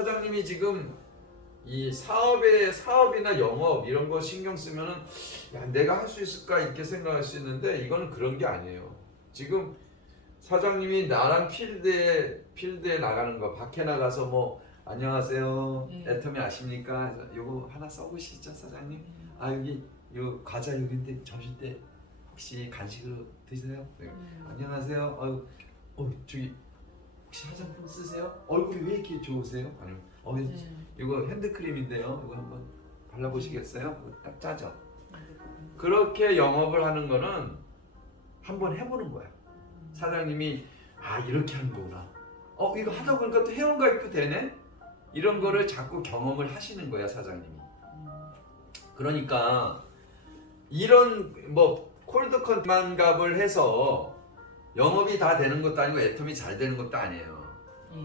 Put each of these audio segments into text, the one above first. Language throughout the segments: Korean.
사장님이 지금 이 사업이나 영업 이런 거 신경 쓰면은 야, 내가 할 수 있을까 이렇게 생각할 수 있는데 이거는 그런 게 아니에요. 지금 사장님이 나랑 필드에 나가는 거 밖에 나가서 뭐 안녕하세요 애터미 아십니까? 요거 하나 써보시죠 사장님. 아 여기 요 과자 여기인데 점심 때 혹시 간식으로 드세요? 네. 안녕하세요. 저기 혹시 화장품 쓰세요? 얼굴이 왜 이렇게 좋으세요? 아니면 이거 핸드크림인데요. 이거 한번 발라보시겠어요? 딱 짜죠. 그렇게 영업을 하는 거는 한번 해보는 거야. 사장님이 아 이렇게 하는 거구나. 이거 하다 보니까 또 회원가입도 되네. 이런 거를 자꾸 경험을 하시는 거야 사장님이. 그러니까 이런 뭐 콜드 컨만갑을 해서 영업이 다 되는 것도 아니고 애텀이 잘 되는 것도 아니에요.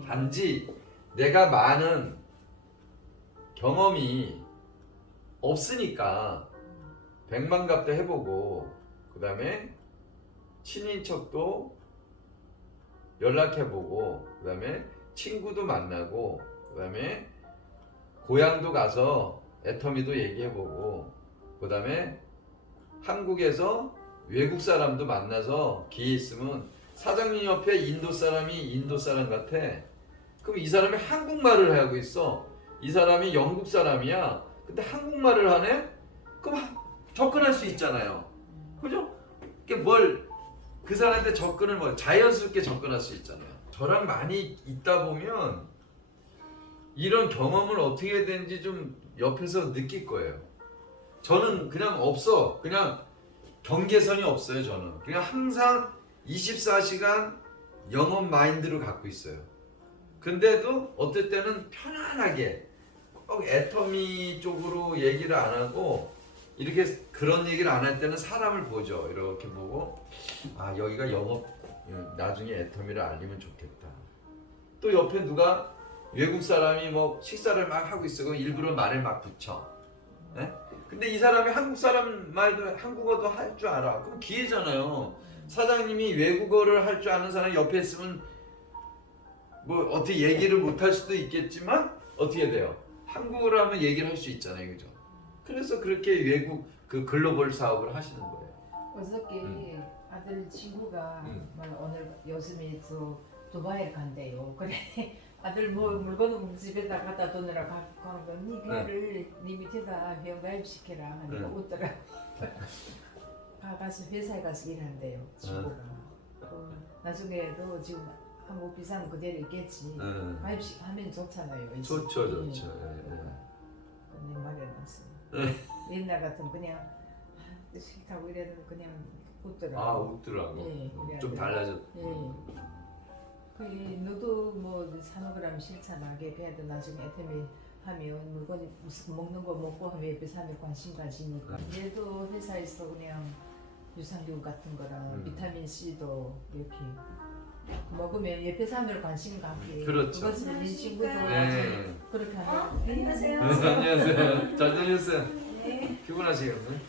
단지 내가 많은 경험이 없으니까 백만갑도 해보고 그 다음에 친인척도 연락해보고 그 다음에 친구도 만나고 그 다음에 고향도 가서 애터미도 얘기해보고 그 다음에 한국에서 외국 사람도 만나서 기회 있으면 사장님 옆에 인도 사람이 인도 사람 같아. 그럼 이 사람이 한국말을 하고 있어. 이 사람이 영국 사람이야. 근데 한국말을 하네? 그럼 접근할 수 있잖아요. 그죠? 그 사람한테 접근을 자연스럽게 접근할 수 있잖아요. 저랑 많이 있다 보면 이런 경험을 어떻게 되는지 좀 옆에서 느낄 거예요. 저는 그냥 그냥 경계선이 없어요. 저는 그냥 항상 24시간 영업 마인드를 갖고 있어요. 근데도 어떨 때는 편안하게 꼭 애터미 쪽으로 얘기를 안 하고 이렇게 그런 얘기를 안 할 때는 사람을 보죠. 이렇게 보고 아 여기가 영업 나중에 애터미를 알리면 좋겠다. 또 옆에 누가 외국 사람이 뭐 식사를 막 하고 있어. 일부러 말을 막 붙여. 네? 근데 이 사람이 한국 사람 말도 한국어도 할 줄 알아. 그럼 기회잖아요. 사장님이 외국어를 할 줄 아는 사람이 옆에 있으면 뭐 어떻게 얘기를 못 할 수도 있겠지만 어떻게 돼요? 한국어로 하면 얘기를 할 수 있잖아요. 그죠? 그래서 그렇게 외국 그 글로벌 사업을 하시는 거예요. 어저께 아들 친구가 오늘 요즘에 두바이를 간대요. 그래 아들 뭐 물건 집에다 갖다 두느라 갖고 가는 거 니 걔를 니 밑에다 회원가입 시켜라 하니까 웃더라. 가서 회사에 가서 일한대요 친구가. 나중에도 지금 한국 비자는 그대로 있겠지. 가입식 하면 좋잖아요. 이제. 좋죠. 내 말이 안 났어요. 옛날 같으면 그냥 싫다고 이래도 그냥 웃더라고. 아 웃더라고. 네, 좀 달라졌. 너도 뭐 산업을 하면 싫잖아. 걔도 나중에 애터미 하면 물건 무슨 먹는 거 먹고 하면 옆에 사람이 관심 가지니까. 얘도 회사에서 그냥 유산균 같은 거랑 비타민 C도 이렇게 먹으면 옆에 사람들 관심 갖게. 그렇죠. 그것은 네 친구도 그렇게 하면. 안녕하세요. 안녕하세요. 잘 다녔어요. 네. 피곤하시겠네.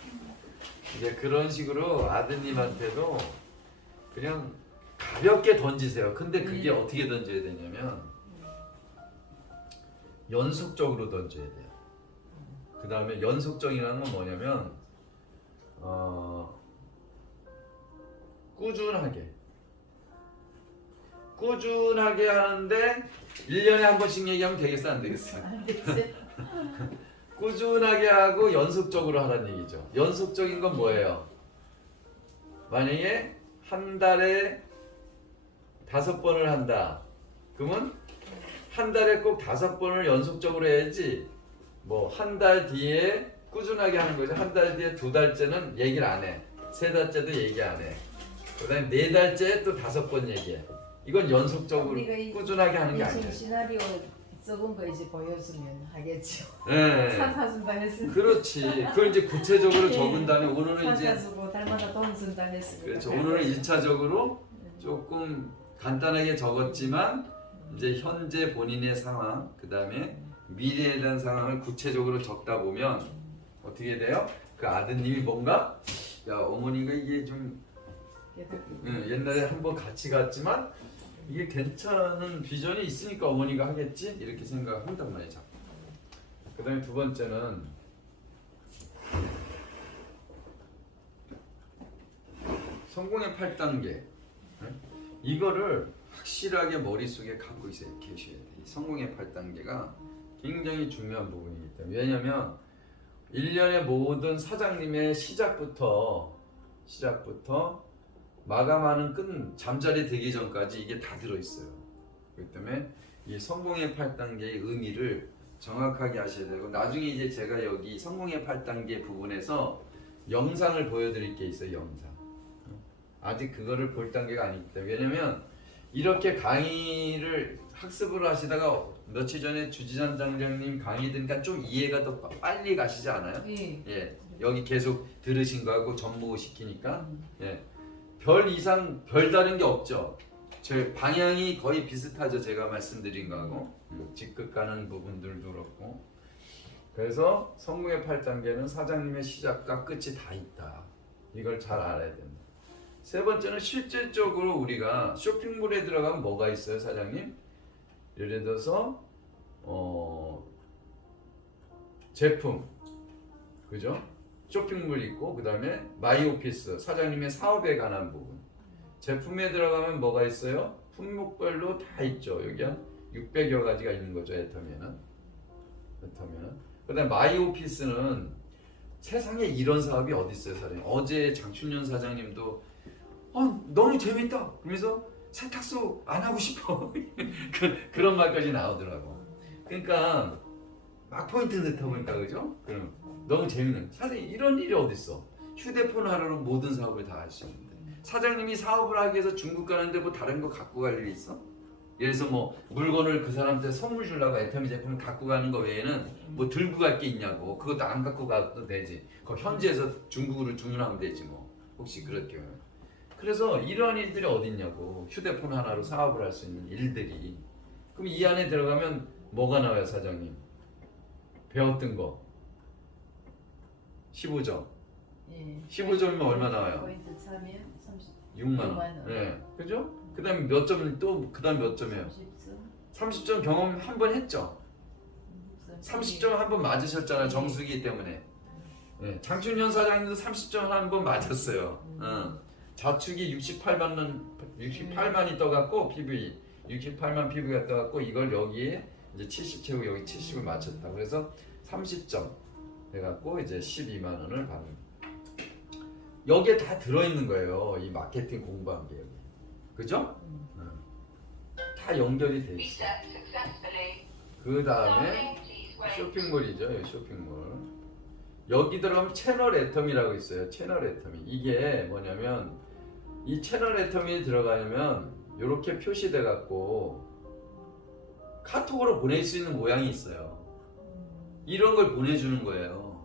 이제 그런 식으로 아드님한테도 그냥 가볍게 던지세요. 근데 그게 어떻게 던져야 되냐면 연속적으로 던져야 돼요. 그 다음에 연속적이라는 건 뭐냐면 꾸준하게 하는데 1년에 한 번씩 얘기하면 되겠어 안 되겠어요? 안 되지. 꾸준하게 하고 연속적으로 하라는 얘기죠. 연속적인 건 뭐예요? 만약에 한 달에 5번을 한다. 그러면 한 달에 꼭 5번을 연속적으로 해야지. 뭐 한 달 뒤에 꾸준하게 하는 거죠. 한 달 뒤에 2달째는 얘기를 안 해. 3달째도 얘기 안 해. 그다음에 4달째에 또 5번 얘기해. 이건 연속적으로 꾸준하게 하는 게 아니에요. 시나리오 적은 거 이제 보여주면 하겠죠. 네. 사준다 했으니까. 그렇지. 그걸 이제 구체적으로 적은 다음에 오늘은 이제 사주고 달마다 돈 준다 했으니까. 그렇죠. 오늘은 1차적으로 조금 간단하게 적었지만 이제 현재 본인의 상황, 그 다음에 미래에 대한 상황을 구체적으로 적다 보면 어떻게 돼요? 그 아드님이 뭔가 야 어머니가 이게 좀 옛날에 한번 같이 갔지만 이게 괜찮은 비전이 있으니까 어머니가 하겠지 이렇게 생각한단 말이죠. 그다음에 두 번째는 성공의 8단계. 이거를 확실하게 머릿속에 갖고 계셔야 돼. 이 성공의 8단계가 굉장히 중요한 부분이기 때문에. 왜냐면 1년의 모든 사장님의 시작부터 마감하는 잠자리 되기 전까지 이게 다 들어있어요. 그렇기 때문에 이 성공의 8단계의 의미를 정확하게 아셔야 되고, 나중에 이제 제가 여기 성공의 8단계 부분에서 영상을 보여드릴 게 있어요. 영상. 아직 그거를 볼 단계가 아니기 때문에. 왜냐면 이렇게 강의를 학습을 하시다가 며칠 전에 주지선 장장님 강의 들으니까 좀 이해가 더 빨리 가시지 않아요? 예. 예. 여기 계속 들으신 거하고 전부 시키니까 예. 별 이상 별다른 게 없죠. 제 방향이 거의 비슷하죠. 제가 말씀드린 거하고 직급 가는 부분들도 그렇고. 그래서 성공의 8단계는 사장님의 시작과 끝이 다 있다. 이걸 잘 알아야 된다. 세 번째는 실질적으로 우리가 쇼핑몰에 들어가면 뭐가 있어요, 사장님? 예를 들어서 제품, 그죠? 쇼핑몰 있고, 그 다음에 마이오피스, 사장님의 사업에 관한 부분. 제품에 들어가면 뭐가 있어요? 품목별로 다 있죠. 여기 한 600여 가지가 있는 거죠, 애터미는. 그 다음에 마이오피스는 세상에 이런 사업이 어디 있어요, 사장님? 어제 장춘년 사장님도 너무 재밌다 그러면서 세탁소 안 하고 싶어 그런 말까지 나오더라고. 그러니까 막 포인트 넣다 보니까, 그죠? 그럼 너무 재밌는, 사장님 이런 일이 어딨어. 휴대폰 하나로 모든 사업을 다 할 수 있는데, 사장님이 사업을 하기 위해서 중국 가는데 뭐 다른 거 갖고 갈 일이 있어? 예를 들어서 뭐 물건을 그 사람한테 선물 주려고 애터미 제품을 갖고 가는 거 외에는 뭐 들고 갈 게 있냐고. 그것도 안 갖고 가도 되지. 그 현지에서 중국으로 주문하면 되지 뭐, 혹시 그럴 경우에. 그래서 이러한 일들이 어딨냐고. 휴대폰 하나로 사업을 할 수 있는 일들이. 그럼 이 안에 들어가면 뭐가 나와요, 사장님? 배웠던 거 15점. 예. 15점이면 얼마 나와요? 포인트 차면 6만 6만 원. 원. 네, 그죠? 그다음에 몇 점, 또 그다음 몇 점이에요? 30점 경험 한 번 했죠. 30점 한 번 맞으셨잖아요, 정수기 때문에. 네, 장춘현 사장님도 30점 한 번 맞았어요. 자축이 68만이 떠갖고 PV 68만 PV가 떠갖고 이걸 여기에 이제 70 채우고 여기 70을 맞췄다. 그래서 30점 해갖고 이제 12만 원을 받는. 여기에 다 들어있는 거예요. 이 마케팅 공부한 게. 그죠? 다 연결이 돼 있어. 그 다음에 쇼핑몰이죠. 여기 쇼핑몰. 여기 들어가면 채널 애터미라고 있어요. 채널 애터미. 이게 뭐냐면 이 채널 애터미에 들어가려면 이렇게 표시돼 갖고 카톡으로 보낼 수 있는 모양이 있어요. 이런 걸 보내주는 거예요.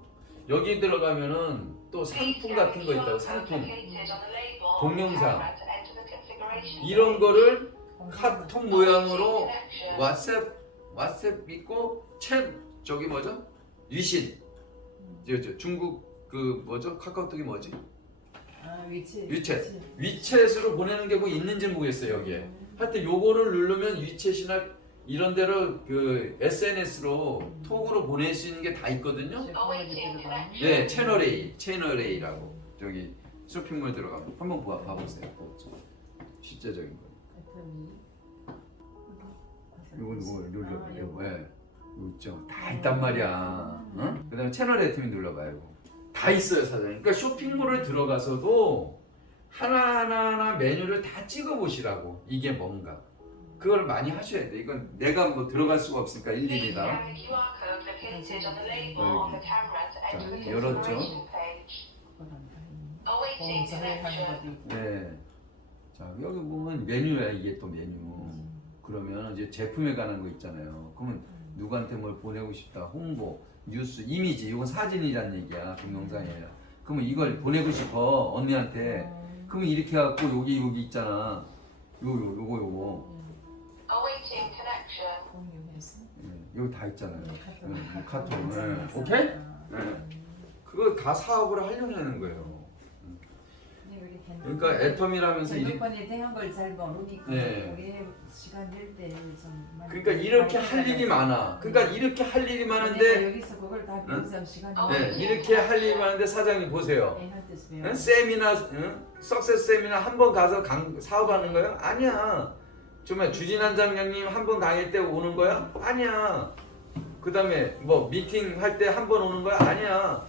여기 들어가면은 또 상품 같은 거 있다고. 상품, 동영상 이런 거를 카톡 모양으로 왓츠앱 있고 챗 저기 뭐죠? 위신. 중국 그 뭐죠? 카카오톡이 뭐지? 위챗으로 보내는 게 뭐 있는지 모르겠어요, 여기에. 하여튼 요거를 누르면 위챗이나 이런 데로 그 SNS로 톡으로 보낼 수 있는 게 다 있거든요. 네, 채널 A라고. 저기 쇼핑몰 들어가면 한번 봐보세요. 실제적인 거. 요거 왜? 이거 있죠. 다 있단 말이야. 응? 그다음에 채널 애터미 눌러봐요. 다 있어요, 사장님. 그러니까 쇼핑몰을 들어가서도 하나하나 메뉴를 다 찍어보시라고. 이게 뭔가. 그걸 많이 하셔야 돼. 이건 내가 뭐 들어갈 수가 없으니까 일일이 다. 자, 열었죠. 네. 자, 여기 보면 메뉴야. 이게 또 메뉴. 그러면 이제 제품에 관한 거 있잖아요. 그러면 누구한테 뭘 보내고 싶다, 홍보, 뉴스, 이미지, 이건 사진이란 얘기야, 동영상이에요. 그러면 이걸 보내고 싶어 언니한테. 그러면 이렇게 해갖고 여기 있잖아. 요거. 여기 다 있잖아요. 카톡. 오케이? 네. 그거 다 사업을 하려는 거예요. 그러니까 애텀이라면서 이렇게 핸드폰에 대한 걸 잘 모르니까 네. 그게 시간 될 때 좀 그러니까 이렇게 할 일이 많아. 그러니까 이렇게 할 일이 많은데 여기서 그걸 다 배우자 시간이 이렇게 할 일이 많은데 사장님 보세요. 응? 세미나 석세스 세미나 한 번 가서 사업하는 거예요? 아니야. 정말 주진한 장장님 한 번 강의 때 오는 거야? 아니야. 그 다음에 뭐 미팅 할 때 한 번 오는 거야? 아니야.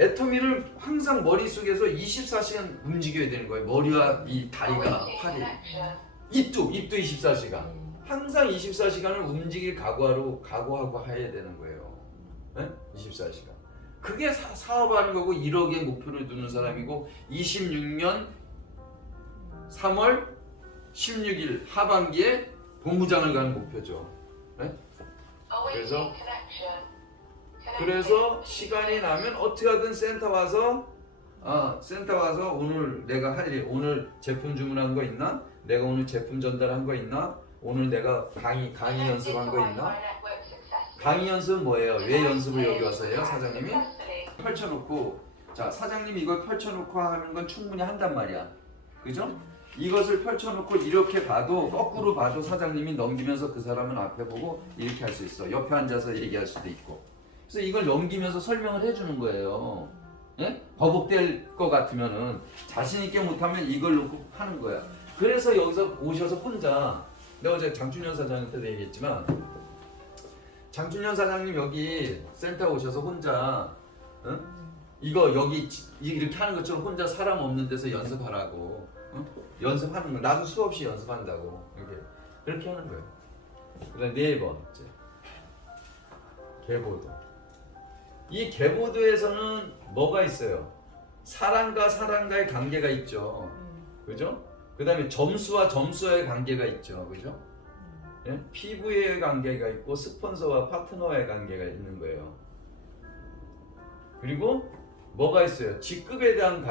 애터미를 항상 머릿속에서 24시간 움직여야 되는 거예요. 머리와 이 다리가, 팔이. 입도 24시간. 항상 24시간을 움직일 각오하고 해야 되는 거예요. 네? 24시간. 그게 사업하는 거고 1억의 목표를 두는 사람이고 26년 3월 16일 하반기에 본부장을 가는 목표죠. 네? 그래서 시간이 나면 어떻게 하든 센터 와서 오늘 내가 할 일, 오늘 제품 주문한 거 있나? 내가 오늘 제품 전달한 거 있나? 오늘 내가 강의 연습한 거 있나? 강의 연습은 뭐예요? 왜 연습을 여기 와서 해요? 사장님이 펼쳐놓고, 자 사장님이 이걸 펼쳐놓고 하는 건 충분히 한단 말이야. 그죠? 이것을 펼쳐놓고 이렇게 봐도 거꾸로 봐도 사장님이 넘기면서 그 사람은 앞에 보고 이렇게 할 수 있어. 옆에 앉아서 얘기할 수도 있고. 그래서 이걸 넘기면서 설명을 해주는 거예요. 예? 버벅될 것 같으면은 자신 있게 못하면 이걸 놓고 하는 거야. 그래서 여기서 오셔서 혼자, 내가 어제 장춘현 사장한테도 얘기했지만, 장춘현 사장님 여기 센터 오셔서 혼자 이거 여기 이렇게 하는 것처럼 혼자 사람 없는 데서 연습하라고. 연습하는 거. 나도 수없이 연습한다고. 그렇게 하는 거예요. 그다음 네 번째 개보도. 이 개보도에서는 뭐가 있어요? 사람과 사람과의 관계가 있죠. 그죠? 그 다음에 점수와 점수와의 관계가 있죠. 그죠? 예? 피부의 관계가 있고 스폰서와 파트너와의 관계가 있는 거예요. 그리고 뭐가 있어요? 직급에 대한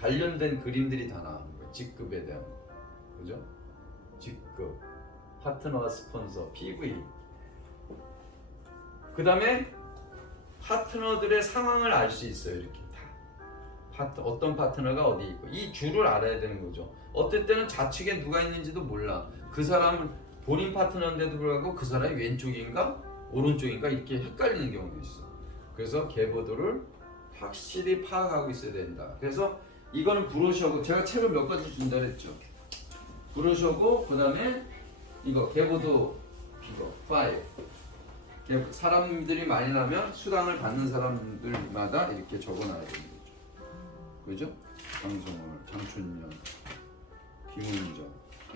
관련된 그림들이 다 나오는 거예요. 직급에 대한. 그죠? 직급, 파트너와 스폰서, PV. 그 다음에 파트너들의 상황을 알 수 있어요. 이렇게 다. 어떤 파트너가 어디 있고. 이 줄을 알아야 되는 거죠. 어떨 때는 좌측에 누가 있는지도 몰라. 그 사람은 본인 파트너인데도 불구하고 그 사람이 왼쪽인가 오른쪽인가 이렇게 헷갈리는 경우도 있어. 그래서 개보도를 확실히 파악하고 있어야 된다. 그래서 이거는 브로셔고, 제가 책을 몇 가지 준다 그랬죠. 브로셔고, 그 다음에 이거 개보도 이거 파일. 사람들이 많이 나면 수당을 받는 사람들마다 이렇게 적어놔야 되는 거죠. 그죠? 장성월, 장춘년, 김은정,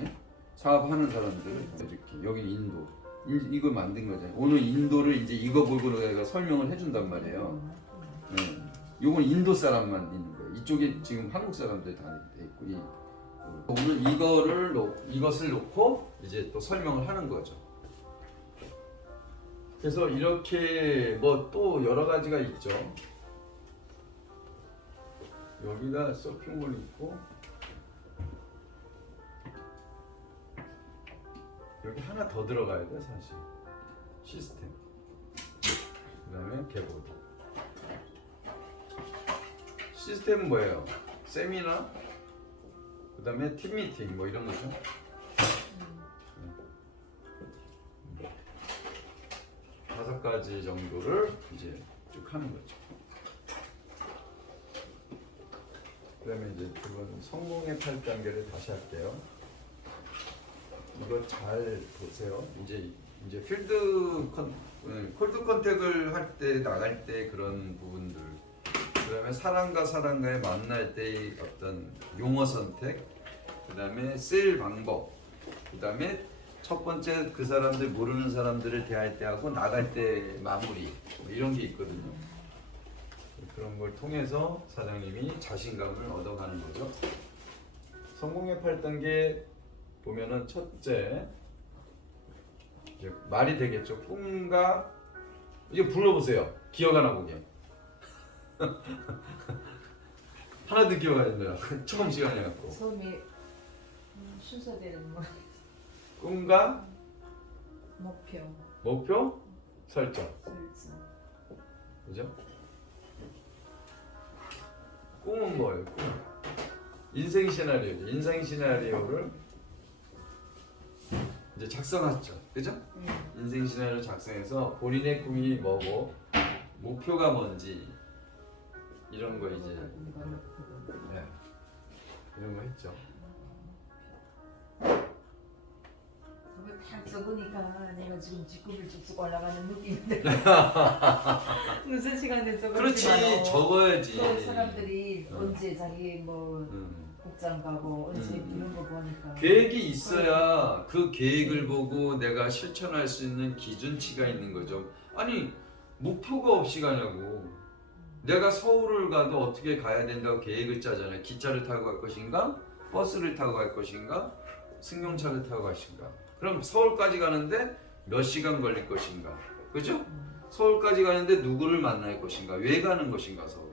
예? 사업하는 사람들을 이렇게. 여기 인도. 이거 만든 거잖아요. 오늘 인도를 이제 이거 보고 내가 설명을 해준단 말이에요. 네. 요건 인도 사람만 있는 거예요. 이쪽에 지금 한국 사람들 다 돼 있고. 오늘 이것을 놓고 이제 또 설명을 하는 거죠. 그래서 이렇게 뭐 또 여러 가지가 있죠. 여기가 서핑몰 있고, 여기 하나 더 들어가야 돼 사실. 시스템. 그다음에 개보도. 시스템은 뭐예요? 세미나, 그다음에 팀 미팅 뭐 이런 거죠. 다섯 가지 정도를 이제 쭉 하는 거죠. 그다음에 이제 그건 성공의 8단계를 다시 할게요. 이거 잘 보세요. 이제 콜드 컨택을 할 때, 나갈 때 그런 부분들. 그다음에 사람과 사람과의 만날 때의 어떤 용어 선택. 그다음에 세일 방법. 그다음에 첫 번째 그 사람들, 모르는 사람들을 대할 때 하고 나갈 때 마무리, 뭐 이런 게 있거든요. 그런 걸 통해서 사장님이 자신감을 얻어가는 거죠. 성공의 8단계 보면은 첫째, 이제 말이 되겠죠. 꿈과, 이제 불러보세요. 기억 하나 보게. 하나도 기억 안 나요. 처음 시간에 갖고. 처음에 순서대로 뭐 꿈과 목표 설정. 그죠? 꿈은 뭐예요? 꿈. 인생 시나리오죠. 인생 시나리오를 이제 작성하죠. 그죠? 인생 시나리오 작성해서 본인의 꿈이 뭐고 목표가 뭔지 이런 거 이제 네. 이런 거 했죠. 그거 딱 적으니까 내가 지금 직급을 쭉쭉 올라가는 느낌인데 무슨 시간에 그렇지 적어야지. 또 사람들이 언제 자기 뭐 국장 가고 언제 이런 거 보니까 계획이 있어야 그 계획을 보고 내가 실천할 수 있는 기준치가 있는 거죠. 아니 목표가 없이 가냐고. 내가 서울을 가도 어떻게 가야 된다고 계획을 짜잖아요. 기차를 타고 갈 것인가? 버스를 타고 갈 것인가? 승용차를 타고 갈 것인가? 그럼 서울까지 가는데 몇 시간 걸릴 것인가? 그죠? 서울까지 가는데 누구를 만날 것인가? 왜 가는 것인가? 서울.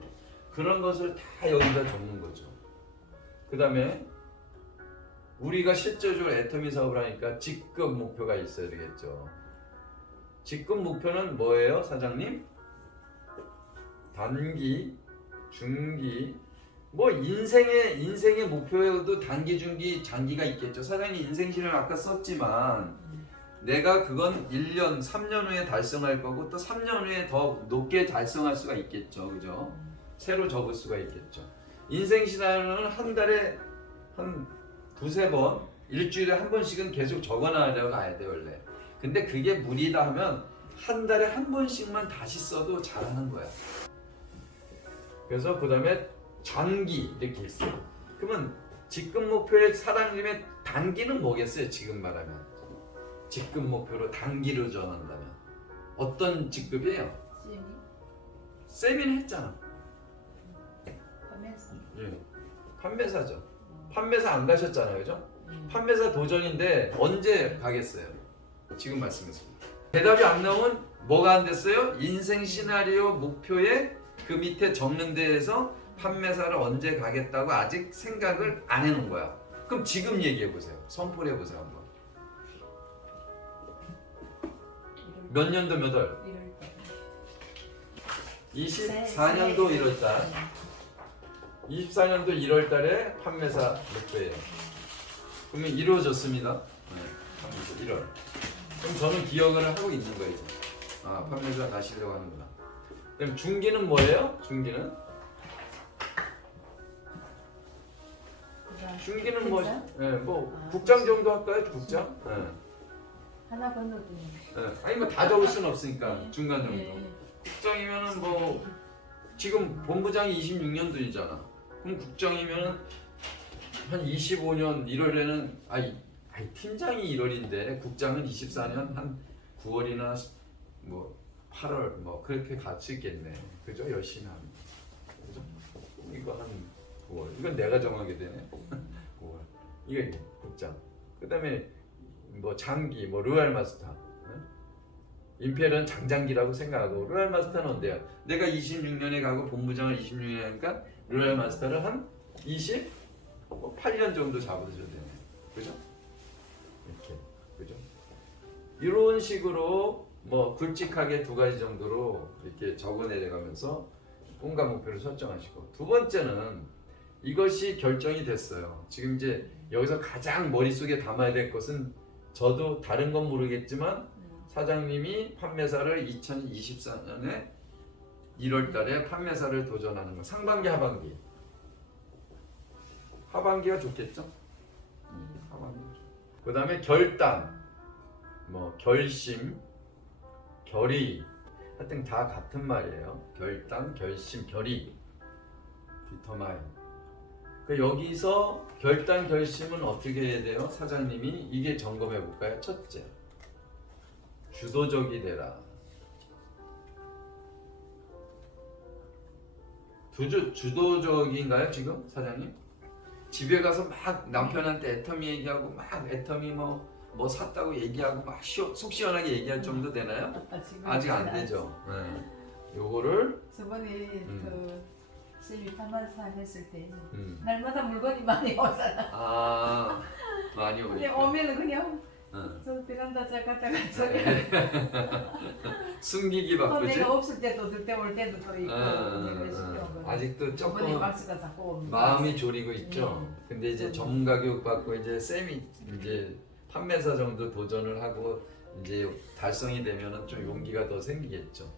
그런 것을 다 여기다 적는 거죠. 그 다음에 우리가 실제적으로 애터미 사업을 하니까 직급 목표가 있어야 되겠죠. 직급 목표는 뭐예요, 사장님? 단기, 중기, 뭐 인생의 목표에도 단기, 중기, 장기가 있겠죠. 사장님 인생신을 아까 썼지만 내가 그건 1년, 3년 후에 달성할 거고 또 3년 후에 더 높게 달성할 수가 있겠죠. 그죠? 새로 적을 수가 있겠죠. 인생신화는 한 달에 한 두세 번, 일주일에 한 번씩은 계속 적어놔야 가야 돼 원래. 근데 그게 무리다 하면 한 달에 한 번씩만 다시 써도 잘하는 거야. 그래서 그 다음에 장기 이렇게 있어요. 그러면 직급 목표의 사장님의 단기는 뭐겠어요? 지금 말하면 직급 목표로 단기로 정한다면 어떤 직급이에요? 세미는 했잖아. 예, 판매사죠. 판매사 안 가셨잖아요, 그죠? 판매사 도전인데 언제 가겠어요? 지금 말씀했습니다. 대답이 안 나오면 뭐가 안 됐어요? 인생 시나리오 목표에 그 밑에 적는 데에서 판매사를 언제 가겠다고 아직 생각을 안 해놓은 거야. 그럼 지금 얘기해 보세요. 선포를 해보세요 한번. 몇 년도 몇 월? 24년도 1월달. 24년도 1월달에 판매사 목표예요. 그러면 이루어졌습니다. 네, 1월. 그럼 저는 기억을 하고 있는 거예요. 이제. 아, 판매사 가시려고 하는구나. 그럼 중기는 뭐예요? 중기는 뭐, 네, 뭐 국장 정도 할까요? 국장? 네. 하나 건너뛰는. 네. 아니 뭐 다 적을 수는 없으니까 중간 정도. 국장이면은 뭐 지금 본부장이 26년도이잖아. 그럼 국장이면은 한 25년 1월에는 아니 팀장이 1월인데 국장은 24년 한 9월이나 뭐 8월 뭐 그렇게 갈 수 있겠네. 그죠? 열심히 하면. 그죠? 이거 한 9월. 이건 내가 정하게 되네. 9월. 이게 국장. 그다음에 뭐 장기, 뭐 로얄 마스터. 임페리얼은 장장기라고 생각하고 로얄 마스터는 언제야? 내가 26년에 가고 본부장을 26년에 하니까 로얄 마스터를 한 28년 정도 잡으셔야 되네. 그죠? 이렇게. 그죠? 이런 식으로 뭐 굵직하게 두 가지 정도로 이렇게 적어 내려가면서 온갖 목표를 설정하시고, 두 번째는 이것이 결정이 됐어요. 지금 이제 여기서 가장 머릿속에 담아야 될 것은 저도 다른 건 모르겠지만 사장님이 판매사를 2024년에 1월 달에 판매사를 도전하는 거. 상반기 하반기. 하반기가 좋겠죠? 하반기. 그다음에 결단, 뭐 결심, 결의, 하여튼 다 같은 말이에요. 결단, 결심, 결의, 디터마인. 그러니까 여기서 결단, 결심은 어떻게 해야 돼요? 사장님이 이게 점검해 볼까요? 첫째, 주도적이 되라. 주도적인가요 지금 사장님? 집에 가서 막 남편한테 애터미 얘기하고 막 애터미 뭐 샀다고 얘기하고 막 속 시원하게 얘기할 정도 되나요? 아직 안 되죠. 네. 요거를 저번에 그 쌤이 판매사 했을 때 날마다 물건이 많이 오잖아. 아 많이 오니까. 그냥 오면은 그냥 저 베란다 잘 갔다가 저기 숨기기 또 바쁘지? 내가 없을 때도 들때 올 때도 또 있고 아직도 이번에 조금 박스가 자꾸 옵니다. 마음이 졸이고 있죠. 근데 이제 전문가 교육 받고 이제 이제 판매사 정도 도전을 하고 이제 달성이 되면은 좀 용기가 더 생기겠죠.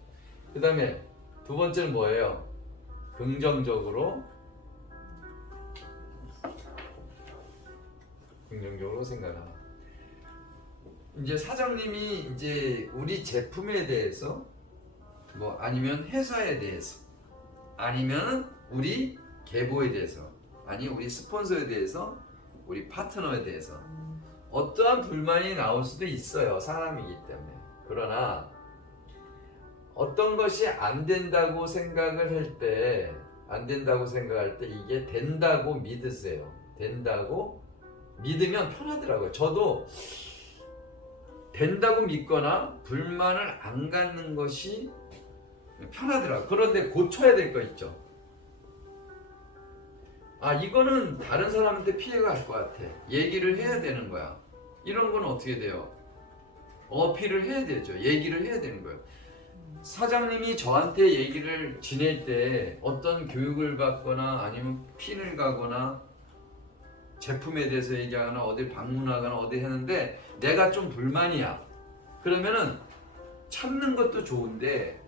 그다음에 두 번째는 뭐예요? 긍정적으로 생각하라. 이제 사장님이 이제 우리 제품에 대해서 뭐 아니면 회사에 대해서 아니면 우리 계보에 대해서 아니 우리 스폰서에 대해서 우리 파트너에 대해서 어떠한 불만이 나올 수도 있어요. 사람이기 때문에. 그러나 어떤 것이 안 된다고 생각을 할 때 이게 된다고 믿으세요. 된다고 믿으면 편하더라고요. 저도 된다고 믿거나 불만을 안 갖는 것이 편하더라고요. 그런데 고쳐야 될 거 있죠. 아, 이거는 다른 사람한테 피해가 갈 것 같아. 얘기를 해야 되는 거야. 이런 건 어떻게 돼요? 어필을 해야 되죠. 얘기를 해야 되는 거예요. 사장님이 저한테 얘기를 지낼 때 어떤 교육을 받거나 아니면 핀을 가거나 제품에 대해서 얘기하거나 어디 방문하거나 어디 했는데 내가 좀 불만이야. 그러면은 참는 것도 좋은데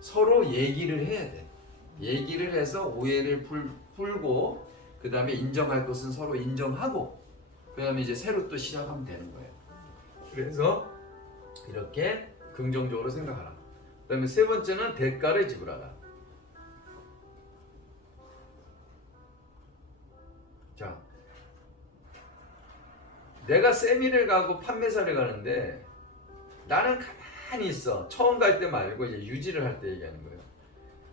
서로 얘기를 해야 돼. 얘기를 해서 오해를 풀고 그 다음에 인정할 것은 서로 인정하고 그 다음에 이제 새로 또 시작하면 되는 거예요. 그래서 이렇게 긍정적으로 생각하라. 그 다음에 세 번째는 대가를 지불하라. 자, 내가 세미를 가고 판매사를 가는데 나는 가만히 있어. 처음 갈 때 말고 이제 유지를 할 때 얘기하는 거예요.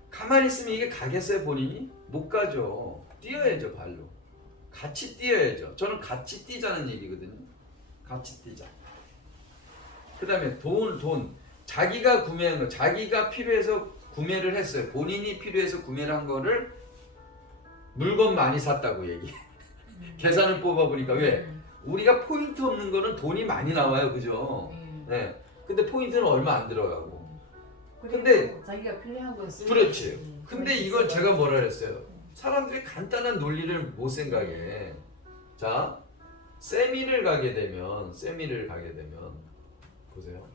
가만히 있으면 이게 가겠어요 본인이? 못 가죠. 뛰어야죠 발로. 같이 뛰어야죠. 저는 같이 뛰자는 얘기거든요. 같이 뛰자. 그 다음에 돈. 자기가 구매한 거, 자기가 필요해서 구매를 했어요. 본인이 필요해서 구매를 한 거를 물건 많이 샀다고 얘기해. 계산을 뽑아보니까 왜? 우리가 포인트 없는 거는 돈이 많이 나와요. 그죠? 네. 근데 포인트는 얼마 안 들어가고. 근데 자기가 필요한 건 쓰고. 그렇지. 근데 이걸 제가 뭐라 그랬어요? 사람들이 간단한 논리를 못 생각해. 자, 세미를 가게 되면 보세요.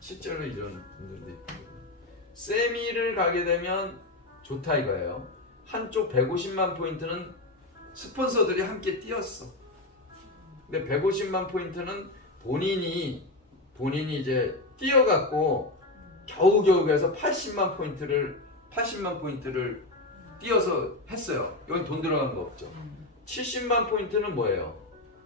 실제로 이런 분들도 있고. 세미를 가게 되면 좋다 이거예요. 한쪽 150만 포인트는 스폰서들이 함께 뛰었어. 근데 150만 포인트는 본인이 이제 뛰어갖고 겨우겨우 해서 80만 포인트를 뛰어서 했어요. 여기 돈 들어간 거 없죠. 70만 포인트는 뭐예요?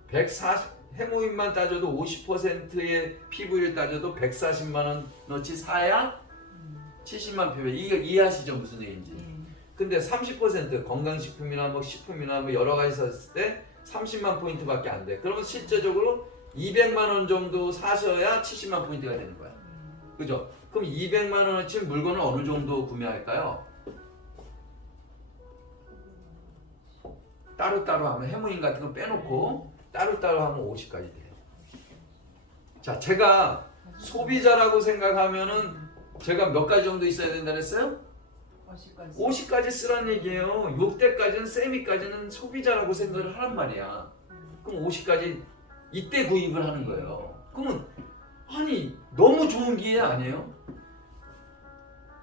140 해모임만 따져도 50%의 PV를 따져도 140만 원어치 사야 70만 PV. 이거 이해하시죠? 무슨 얘기인지. 근데 30% 건강식품이나 뭐 식품이나 뭐 여러 가지 샀을 때 30만 포인트밖에 안 돼. 그러면 실제적으로 200만 원 정도 사셔야 70만 포인트가 되는 거야. 그죠? 그럼 200만 원어치 물건을 어느 정도 구매할까요? 따로따로 하면 해모임 같은 거 빼놓고 따로따로 하면 50까지 돼요. 자, 제가 소비자라고 생각하면은 제가 몇 가지 정도 있어야 된다 그랬어요? 50까지 쓰라는 얘기예요. 요때까지는 세미까지는 소비자라고 생각을 하란 말이야. 그럼 50까지 이때 구입을 하는 거예요. 그러면 아니 너무 좋은 기회 아니에요?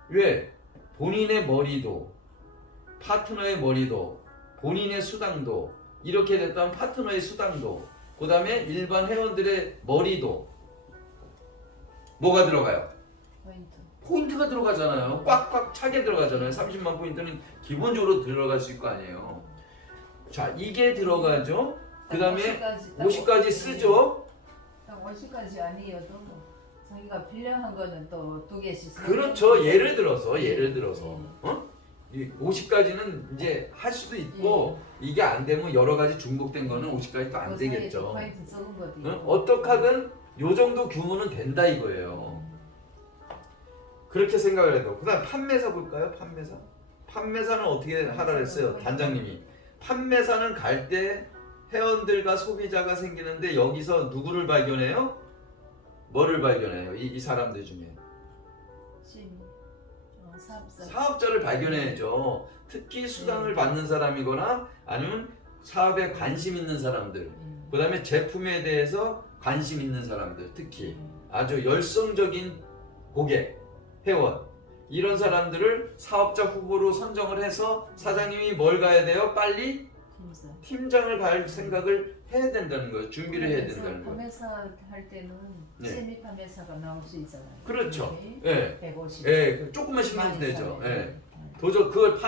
왜? 본인의 머리도 파트너의 머리도 본인의 수당도 이렇게 됐다면 파트너의 수당도 그 다음에 일반 회원들의 머리도 뭐가 들어가요? 포인트가 들어가잖아요. 꽉꽉 차게 들어가잖아요. 30만 포인트는 기본적으로 들어갈 수 있을 거 아니에요. 자, 이게 들어가죠. 그 다음에 50까지 쓰죠. 50까지 아니어도 자기가 필요한 거는 또 2개씩. 그렇죠. 예를 들어서 어? 이 50까지는 이제 할 수도 있고 이게 안 되면 여러 가지 중복된 거는 50까지 또 안 되겠죠. 응? 어떻게 하든 요 정도 규모는 된다 이거예요. 그렇게 생각을 해도. 그 다음 판매사 볼까요? 판매사는 어떻게 하라 그랬어요? 단장님이. 판매사는 갈 때 회원들과 소비자가 생기는데 여기서 누구를 발견해요? 뭐를 발견해요? 이 사람들 중에 사업자. 사업자를 발견해야죠. 특히 수당을 받는 사람이거나 아니면 사업에 관심 있는 사람들, 그 다음에 제품에 대해서 관심 있는 사람들, 특히 아주 열성적인 고객, 회원, 이런 사람들을 사업자 후보로 선정을 해서 사장님이 뭘 가야 돼요? 빨리 팀장을 갈 생각을 해야 된다는 거예요. 준비를 해야 된다는 거예요. 판매사 할 때는 네. 세미 판매사가 나올 수 있잖아요. 그렇죠. 네. 예. 150. 예, 조금만 신경 많이 되죠. 사요. 예. 도전 그걸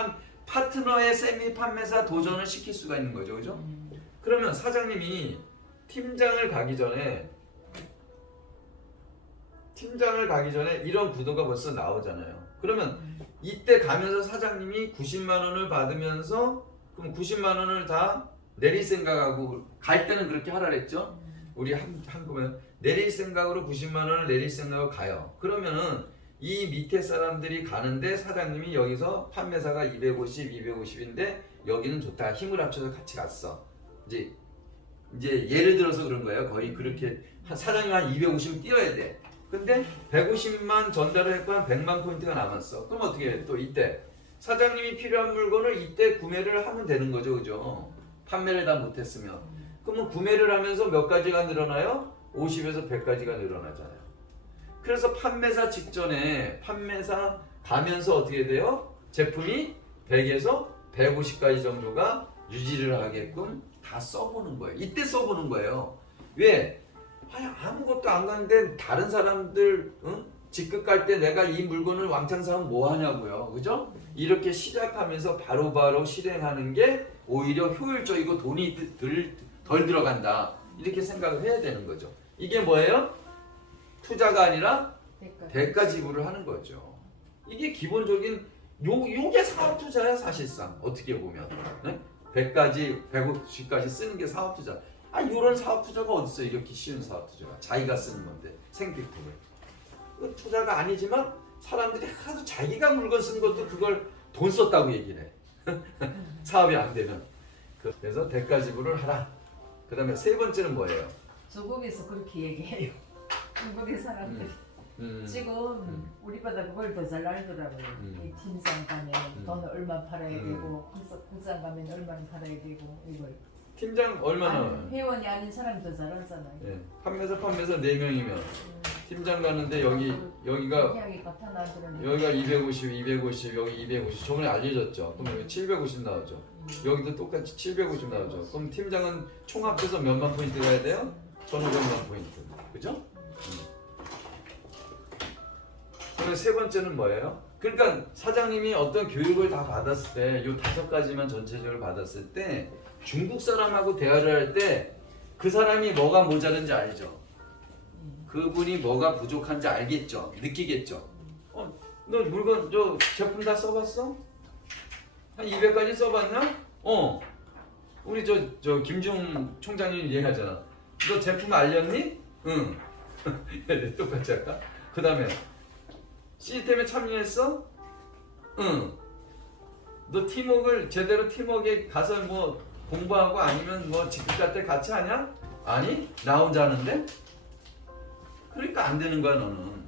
파트너의 세미 판매사 도전을 시킬 수가 있는 거죠, 그죠? 그러면 사장님이 팀장을 가기 전에 이런 구도가 벌써 나오잖아요. 그러면 이때 가면서 사장님이 90만 원을 받으면서 그럼 90만 원을 다 내릴 생각하고 갈 때는 그렇게 하라 그랬죠. 우리 한국은 내릴 생각으로 90만 원을 내릴 생각으로 가요. 그러면은 이 밑에 사람들이 가는데 사장님이 여기서 판매사가 250, 250인데 여기는 좋다. 힘을 합쳐서 같이 갔어. 이제 예를 들어서 그런 거예요. 거의 그렇게 사장님 한 250 뛰어야 돼. 근데 150만 전달을 했고 한 100만 포인트가 남았어. 그럼 어떻게 해? 또 이때 사장님이 필요한 물건을 이때 구매를 하면 되는 거죠, 그죠? 판매를 다 못했으면. 그러면 구매를 하면서 몇 가지가 늘어나요? 50에서 100가지가 늘어나잖아요. 그래서 판매사 직전에 판매사 가면서 어떻게 돼요? 제품이 100에서 150가지 정도가 유지를 하게끔 다 써보는 거예요. 이때 써보는 거예요. 왜? 아무것도 안 가는데 다른 사람들 직급 갈 때 내가 이 물건을 왕창 사면 뭐 하냐고요. 그죠? 이렇게 시작하면서 바로바로 실행하는 게 오히려 효율적이고 돈이 덜 들어간다. 이렇게 생각을 해야 되는 거죠. 이게 뭐예요? 투자가 아니라 대가 지불을 하는 거죠. 이게 기본적인 요게 사업 투자야 사실상 어떻게 보면. 네? 100가지, 150가지 쓰는 게 사업 투자. 이런 사업 투자가 어딨어요? 이렇게 쉬운 사업 투자가. 자기가 쓰는 건데 생필품을. 그 투자가 아니지만 사람들이 하도 자기가 물건 쓴 것도 그걸 돈 썼다고 얘기를 해. 사업이 안 되면. 그래서 대가 지불을 하라. 그 다음에 세 번째는 뭐예요? 중국에서 그렇게 얘기해요. 중국의 사람들이. 지금 우리보다 그걸 더 잘 알더라고요. 이 팀장 가면 돈을 얼마 팔아야 되고 부장 가면 얼마나 팔아야 되고 이걸. 팀장 얼마나? 회원이 아닌 사람이 더 잘 알잖아요. 예. 판매사 4명이면 팀장 가는데 여기가 250, 250, 여기 250. 저번에 알려졌죠. 그럼 여기 750 나오죠. 여기도 똑같이 750 나오죠. 그럼 팀장은 총 합해서 몇만 포인트 가야 돼요? 1,500만 포인트. 그죠? 그러면 세 번째는 뭐예요? 그러니까 사장님이 어떤 교육을 다 받았을 때 이 5가지만 전체적으로 받았을 때 중국 사람하고 대화를 할 때 그 사람이 뭐가 모자른지 알죠? 그분이 뭐가 부족한지 알겠죠? 느끼겠죠? 너 물건 제품 다 써봤어? 한 200가지 써봤냐? 우리 저 김중 총장님 얘기하잖아. 너 제품 알렸니? 응. 똑같이 할까? 그 다음에 시스템에 참여했어? 응. 너 팀워크를 제대로 팀워크에 가서 뭐 공부하고 아니면 뭐 직급 갈 때 같이 하냐? 아니? 나 혼자 하는데? 그러니까 안 되는 거야 너는.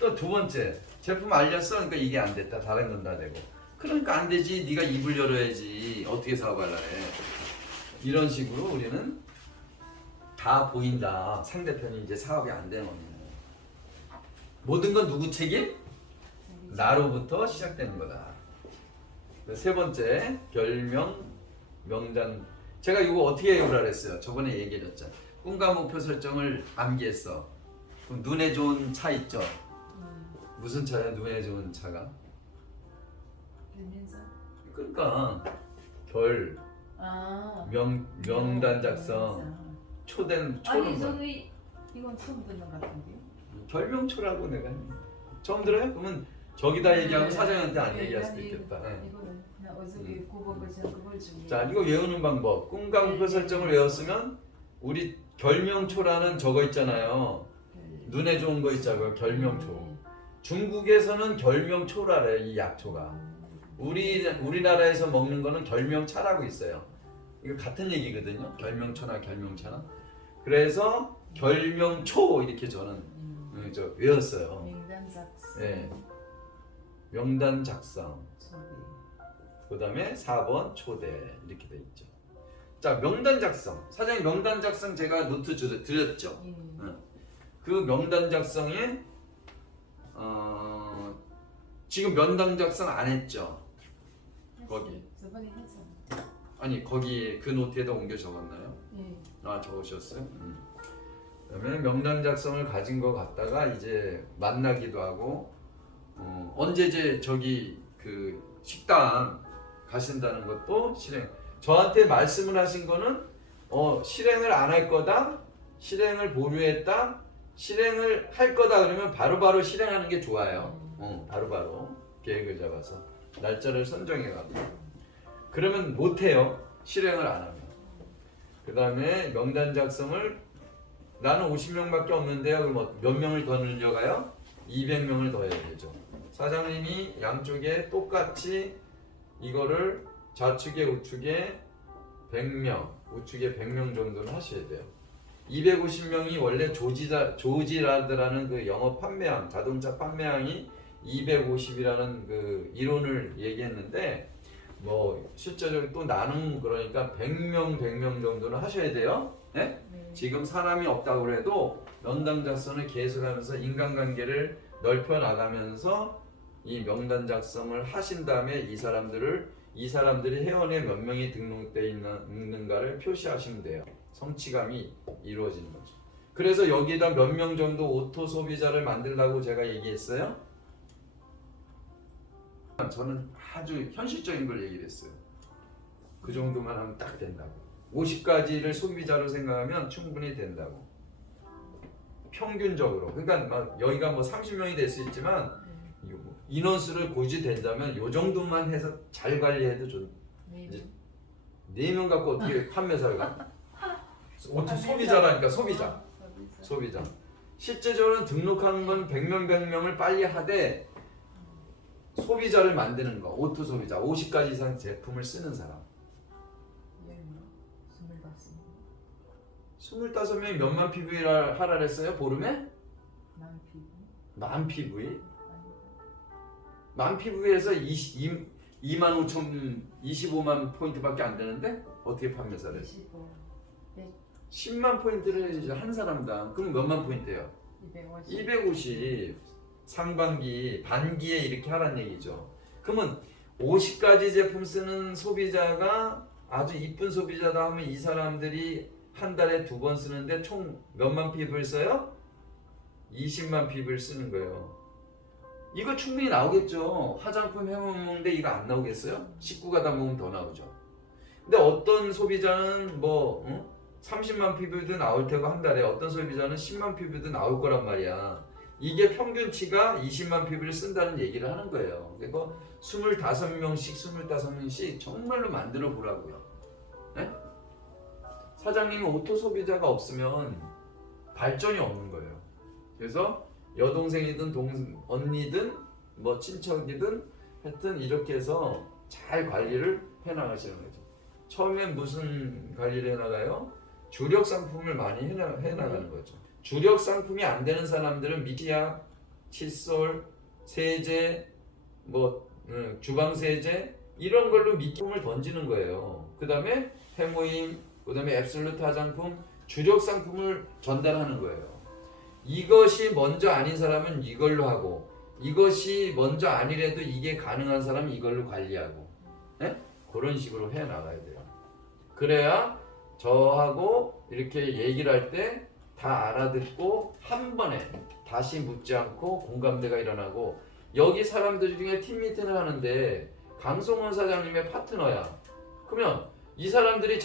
또 두 번째 제품 알렸어? 그러니까 이게 안 됐다. 다른 건 다 되고. 그러니까 안 되지. 네가 입을 열어야지. 어떻게 사업하려 해. 이런 식으로 우리는 다 보인다. 상대편이 이제 사업이 안 되는 겁니다. 모든 건 누구 책임? 나로부터 시작되는 거다. 세 번째 별명 명단. 제가 이거 어떻게 외우라 그랬어요? 저번에 얘기해줬죠. 꿈과 목표 설정을 암기했어. 그럼 눈에 좋은 차 있죠? 무슨 차야? 눈에 좋은 차가? 그러니까 별, 명단 작성, 초된 아니 저기 이건 처음 듣는 것 같은데요? 별명초라고 내가 처음 들어요? 그러면 저기다 얘기하고 사장한테 안 얘기할 수도 있겠다. 이거는 그냥 어저께 9번 저 그걸 좀. 자, 이거 외우는 방법. 꿈과 목표 설정을 외웠으면 우리 결명초라는 저거 있잖아요. 눈에 좋은 거 있잖아요. 결명초. 중국에서는 결명초라래 이 약초가. 우리나라에서 먹는 거는 결명차라고 있어요. 이거 같은 얘기거든요. 결명초나 결명차나. 그래서 결명초 이렇게 저는 외웠어요. 명단 작성. 예. 명단 작성. 소비. 그 다음에 4번 초대 이렇게 돼 있죠. 자, 명단 작성. 사장님 명단 작성 제가 노트 드렸죠. 예. 그 명단 작성에 지금 명단 작성 안 했죠. 거기. 저번에 했어. 아니 거기 그 노트에다 옮겨 적었나요? 예. 아 적으셨어요? 그다음에 명단 작성을 가진 거 갖다가 이제 만나기도 하고 언제 이제 저기 그 식당 가신다는 것도 실행. 저한테 말씀을 하신 거는 실행을 안 할 거다, 실행을 보류했다, 실행을 할 거다 그러면 바로바로 실행하는 게 좋아요. 바로바로 계획을 잡아서 날짜를 선정해 가지고 그러면 못 해요. 실행을 안 하면. 그 다음에 명단 작성을 나는 50명밖에 없는데요. 그럼 몇 명을 더 늘려가요? 200명을 더 해야 되죠. 사장님이 양쪽에 똑같이 이거를 좌측에 우측에 100명, 우측에 100명 정도는 하셔야 돼요. 250명이 원래 조지라드라는 그 영업 판매왕, 자동차 판매왕이 250이라는 그 이론을 얘기했는데 뭐 실제적으로 또 나누면 그러니까 100명 정도는 하셔야 돼요. 네? 네. 지금 사람이 없다고 그래도 명단 작성을 계속하면서 인간관계를 넓혀 나가면서 이 명단 작성을 하신 다음에 이 사람들이 회원에 몇 명이 등록되어 있는가를 표시하시면 돼요. 성취감이 이루어지는 거죠. 그래서 여기다 몇 명 정도 오토 소비자를 만들라고 제가 얘기했어요. 저는 아주 현실적인 걸 얘기를 했어요. 그 정도만 하면 딱 된다고. 50가지를 소비자로 생각하면 충분히 된다고. 평균적으로. 그러니까 막 여기가 뭐 30명이 될 수 있지만 인원수를 고지 된다면 요 정도만 해서 잘 관리해도 좋. 이제 4명 갖고 어떻게 판매사를 가? 소비자라니까 소비자. 실제적으로는 등록하는 건 100명을 빨리 하되 소비자를 만드는 거, 오토 소비자, 50가지 이상 제품을 쓰는 사람. 25명이 몇만 PV를 하라 그랬어요? 보름에? 만 PV? 만 PV에서 25만 포인트밖에 안 되는데 어떻게 판매사를 해? 10만 포인트를 이제 한 사람당. 그럼 몇만 포인트예요? 250. 상반기, 반기에 이렇게 하란 얘기죠. 그러면 50가지 제품 쓰는 소비자가 아주 이쁜 소비자다 하면 이 사람들이 한 달에 2번 쓰는데 총 몇만 PV를 써요? 20만 PV를 쓰는 거예요. 이거 충분히 나오겠죠. 화장품 해먹는데 이거 안 나오겠어요? 식구가 다 먹으면 더 나오죠. 근데 어떤 소비자는 뭐 30만 PV도 나올 테고 한 달에 어떤 소비자는 10만 PV도 나올 거란 말이야. 이게 평균치가 20만 PV를 쓴다는 얘기를 하는 거예요. 그리고 25명씩 정말로 만들어 보라고요. 네? 사장님이 오토 소비자가 없으면 발전이 없는 거예요. 그래서 여동생이든 언니든 뭐 친척이든 하여튼 이렇게 해서 잘 관리를 해나가시는 거죠. 처음엔 무슨 관리를 해나가요? 주력 상품을 많이 해나가는 거죠. 주력 상품이 안 되는 사람들은 미치약, 칫솔, 세제, 뭐 주방 세제 이런 걸로 미끼품을 던지는 거예요. 그 다음에 해모임, 그 다음에 앱솔루트 화장품, 주력 상품을 전달하는 거예요. 이것이 먼저 아닌 사람은 이걸로 하고 이것이 먼저 아니래도 이게 가능한 사람은 이걸로 관리하고 그런 식으로 해 나가야 돼요. 그래야 저하고 이렇게 얘기를 할 때 다 알아듣고 한 번에 다시 묻지 않고 공감대가 일어나고 여기 사람들 중에 팀 미팅을 하는데 강성원 사장님의 파트너야. 그러면 이 사람들이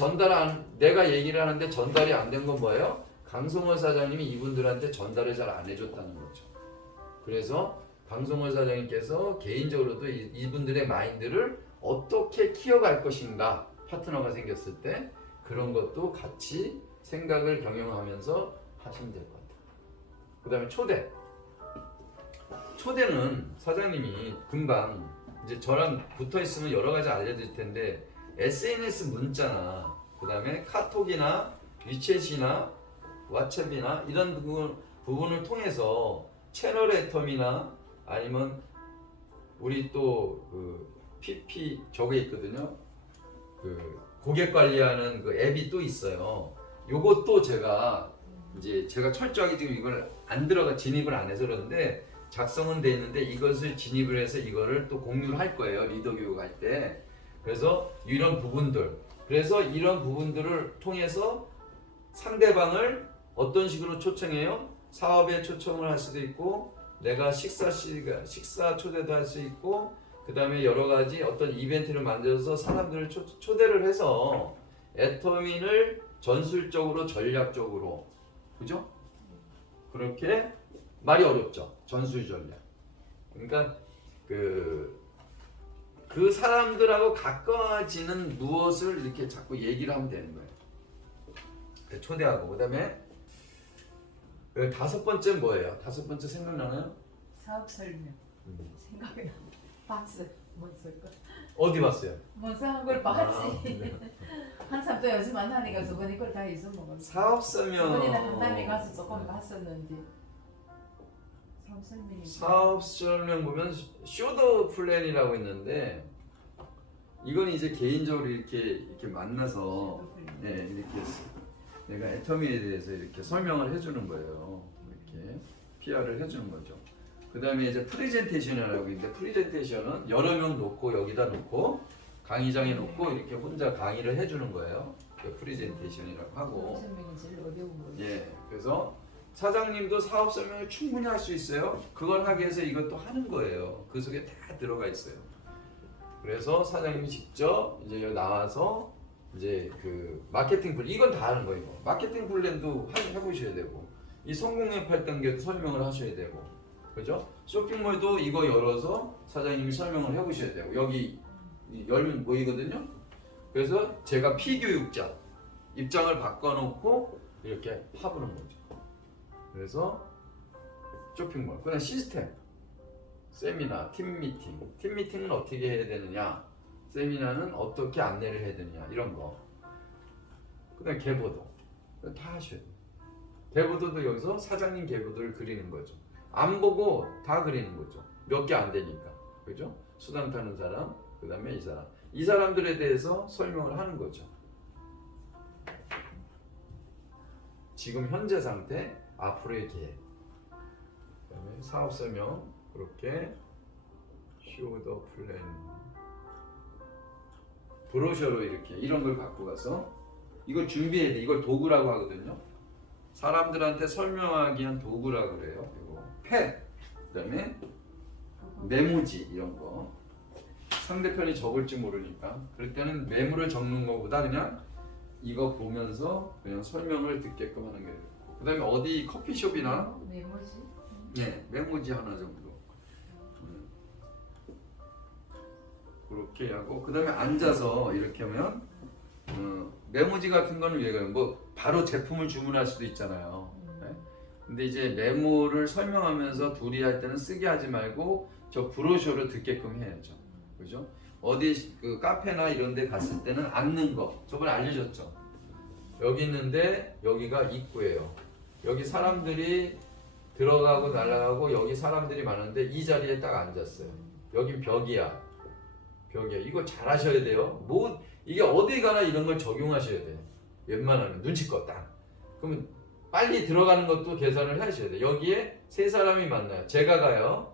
내가 얘기를 하는데 전달이 안 된 건 뭐예요? 강성원 사장님이 이분들한테 전달을 잘 안 해줬다는 거죠. 그래서 강성원 사장님께서 개인적으로도 이분들의 마인드를 어떻게 키워갈 것인가 파트너가 생겼을 때 그런 것도 같이 생각을 경영하면서 하시면 될 것 같아요. 그 다음에 초대는 사장님이 금방 이제 저랑 붙어 있으면 여러 가지 알려드릴 텐데 SNS 문자나 그 다음에 카톡이나 위챗이나 왓츠앱이나 이런 부분을 통해서 채널 애텀이나 아니면 우리 또 그 PP 저게 있거든요. 그 고객 관리하는 그 앱이 또 있어요. 요것도 제가 이제 제가 철저하게 지금 이걸 안 들어가 진입을 안 해서 그러는데 작성은 돼 있는데 이것을 진입을 해서 이거를 또 공유를 할 거예요. 리더 교육할 때. 그래서 이런 부분들, 그래서 이런 부분들을 통해서 상대방을 어떤 식으로 초청해요? 사업에 초청을 할 수도 있고, 내가 식사 초대도 할 수 있고, 그 다음에 여러 가지 어떤 이벤트를 만들어서 사람들을 초대를 해서 애터미를 전술적으로 전략적으로, 그죠? 그렇게 말이 어렵죠. 전술 전략. 그러니까 그 사람들하고 가까워지는 무엇을 이렇게 자꾸 얘기를 하면 되는 거예요. 초대하고. 그다음에 다섯 번째 뭐예요? 다섯 번째 생각나나요? 사업 설명. 생각이 나. 봤어. 뭔 거? 어디 봤어요? 뭔서 한걸 봤지. 네. 한참 또 요즘 안 하니까 저번에 걸 다 잊어먹었어. 사업 설명. 저번에는 강남에 가서 조금 봤었는데. 사업 설명이. 사업 설명 보면 쇼더 플랜이라고 있는데 이건 이제 개인적으로 이렇게 만나서 이렇게 내가 애터미에 대해서 이렇게 설명을 해주는 거예요. 이렇게 PR을 해주는 거죠. 그 다음에 이제 프레젠테이션이라고 있는데 프레젠테이션은 여러 명 놓고 여기다 놓고 강의장에 놓고 이렇게 혼자 강의를 해주는 거예요. 프레젠테이션이라고 하고. 설명이 제일 어려운 거예요. 예, 그래서 사장님도 사업 설명을 충분히 할 수 있어요. 그걸 하기 위해서 이것도 하는 거예요. 그 속에 다 들어가 있어요. 그래서 사장님이 직접 이제 여기 나와서 이제 그 마케팅 플랜 이건 다 하는 거예요. 마케팅 플랜도 해보셔야 되고 이 성공의 8단계도 설명을 하셔야 되고 그죠? 쇼핑몰도 이거 열어서 사장님이 설명을 해보셔야 되고 여기 열면 보이거든요. 그래서 제가 피교육자 입장을 바꿔놓고 이렇게 파보는 거죠. 그래서 쇼핑몰 그다음 시스템 세미나 팀 미팅은 어떻게 해야 되느냐 세미나는 어떻게 안내를 해야 되느냐 이런 거 그다음 계보도 다 하셔야 돼요. 계보도도 여기서 사장님 계보도를 그리는 거죠. 안 보고 다 그리는 거죠. 몇 개 안 되니까 그죠? 수당 타는 사람 그 다음에 이 사람들에 대해서 설명을 하는 거죠. 지금 현재 상태 앞으로의 계획 그다음에 사업 설명 그렇게 쇼더 플랜 브로셔로 이렇게 이런 걸 갖고 가서 이걸 준비해야 돼. 이걸 도구라고 하거든요. 사람들한테 설명하기 위한 도구라고 그래요. 그리고 펜 그다음에 메모지 이런 거 상대편이 적을지 모르니까 그럴 때는 메모를 적는 것보다 그냥 이거 보면서 그냥 설명을 듣게끔 하는 게 돼요. 그다음에 어디 커피숍이나 메모지? 네, 메모지 하나 정도 그렇게 하고 그다음에 앉아서 이렇게 하면 메모지 같은 거는 왜 그래요? 뭐 바로 제품을 주문할 수도 있잖아요. 네? 근데 이제 메모를 설명하면서 둘이 할 때는 쓰게 하지 말고 저 브로셔를 듣게끔 해야죠. 그죠? 어디 그 카페나 이런 데 갔을 때는 앉는 거 저번에 알려줬죠. 여기 있는데 여기가 입구예요. 여기 사람들이 들어가고 날아가고 여기 사람들이 많은데 이 자리에 딱 앉았어요. 여기 벽이야. 이거 잘 하셔야 돼요. 뭐 이게 어디 가나 이런 걸 적용하셔야 돼요. 웬만하면 눈치껏 딱. 그러면 빨리 들어가는 것도 계산을 하셔야 돼요. 여기에 세 사람이 만나요. 제가 가요.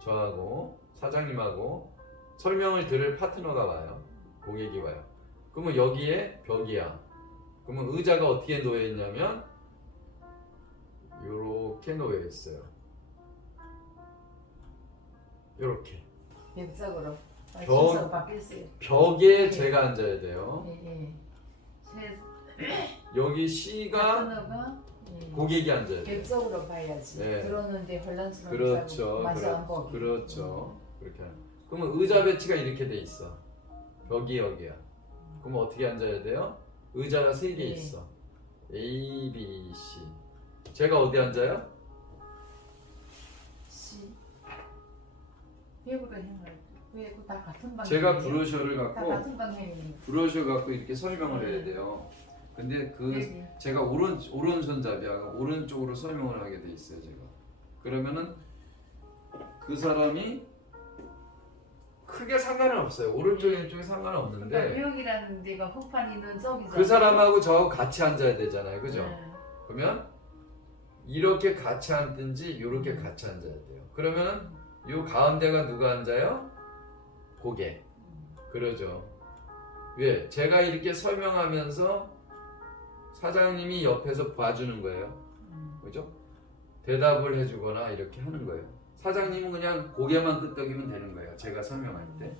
저하고 사장님하고 설명을 들을 파트너가 와요. 고객이 와요. 그러면 여기에 벽이야. 그러면 의자가 어떻게 놓여 있냐면 요렇게 놓여 있어요. 요렇게. 벽적으로. 벽- 바뀌었어요. 벽에 제가 앉아야 돼요. 예. 여기 C가 파트너가 고객이 앉아야 돼요. 벽적으로 봐야지. 네. 들어오는데 혼란스러운 그렇죠. 마주 안 보기. 그렇죠. 그렇게. 그러면 의자 배치가 이렇게 돼 있어. 벽이 여기야. 그러면 어떻게 앉아야 돼요? 의자가 세 개 네. 있어. A, B, C. 제가 어디 앉아요? C. 벽으로 향을. 왜다 같은 방향? 제가 브로셔를 다 갖고 같은 방향이니까. 브로셔 갖고 이렇게 설명을 해야 돼요. 근데 여기. 제가 오른손잡이야. 오른쪽으로 설명을 하게 돼 있어요, 제가. 그러면은 그 사람이 크게 상관은 없어요. 오른쪽 왼쪽에 상관은 없는데 그러니까 뉴욕이라는 데가 후판 있는 쪽이잖아요. 그 사람하고 저 같이 앉아야 되잖아요. 그죠? 네. 그러면 이렇게 같이 앉든지 이렇게 같이 앉아야 돼요. 그러면 요 가운데가 누가 앉아요? 고개. 그러죠. 왜? 제가 이렇게 설명하면서 사장님이 옆에서 봐주는 거예요. 그죠? 대답을 해주거나 이렇게 하는 거예요. 사장님은 그냥 고개만 끄덕이면 되는 거예요. 제가 설명할 때.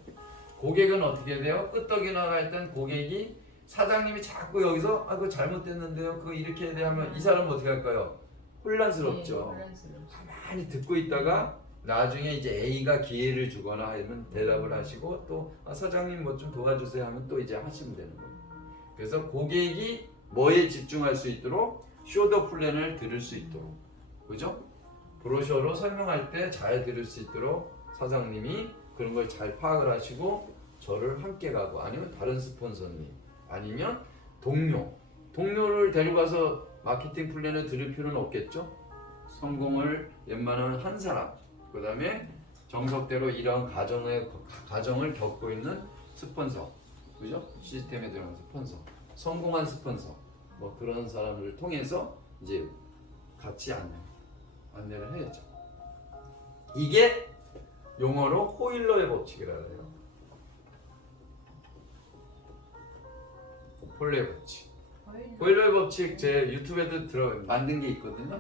고객은 어떻게 돼요? 끄덕이 나갈 땐 고객이 사장님이 자꾸 여기서 그거 잘못됐는데요. 그거 이렇게 해야 돼 하면 이 사람은 어떻게 할까요? 혼란스럽죠. 네, 혼란스럽죠. 가만히 듣고 있다가 나중에 이제 A가 기회를 주거나 하면 대답을 하시고 또 사장님 뭐 좀 도와주세요 하면 또 이제 하시면 되는 거예요. 그래서 고객이 뭐에 집중할 수 있도록 쇼더 플랜을 들을 수 있도록, 그죠? 브로셔로 설명할 때 잘 들을 수 있도록 사장님이 그런 걸 잘 파악을 하시고 저를 함께 가고 아니면 다른 스폰서님 아니면 동료를 데려가서 마케팅 플랜을 들을 필요는 없겠죠? 성공을 웬만하면 한 사람, 그 다음에 정석대로 이런 가정을 겪고 있는 스폰서, 그죠? 시스템에 들어간 스폰서, 성공한 스폰서, 뭐 그런 사람을 통해서 이제 같이 안내를 해야죠. 이게 용어로 호일러의 법칙이라고 해요. 호일러의 법칙. 호일러의 법칙 제 유튜브에도 만든 게 있거든요.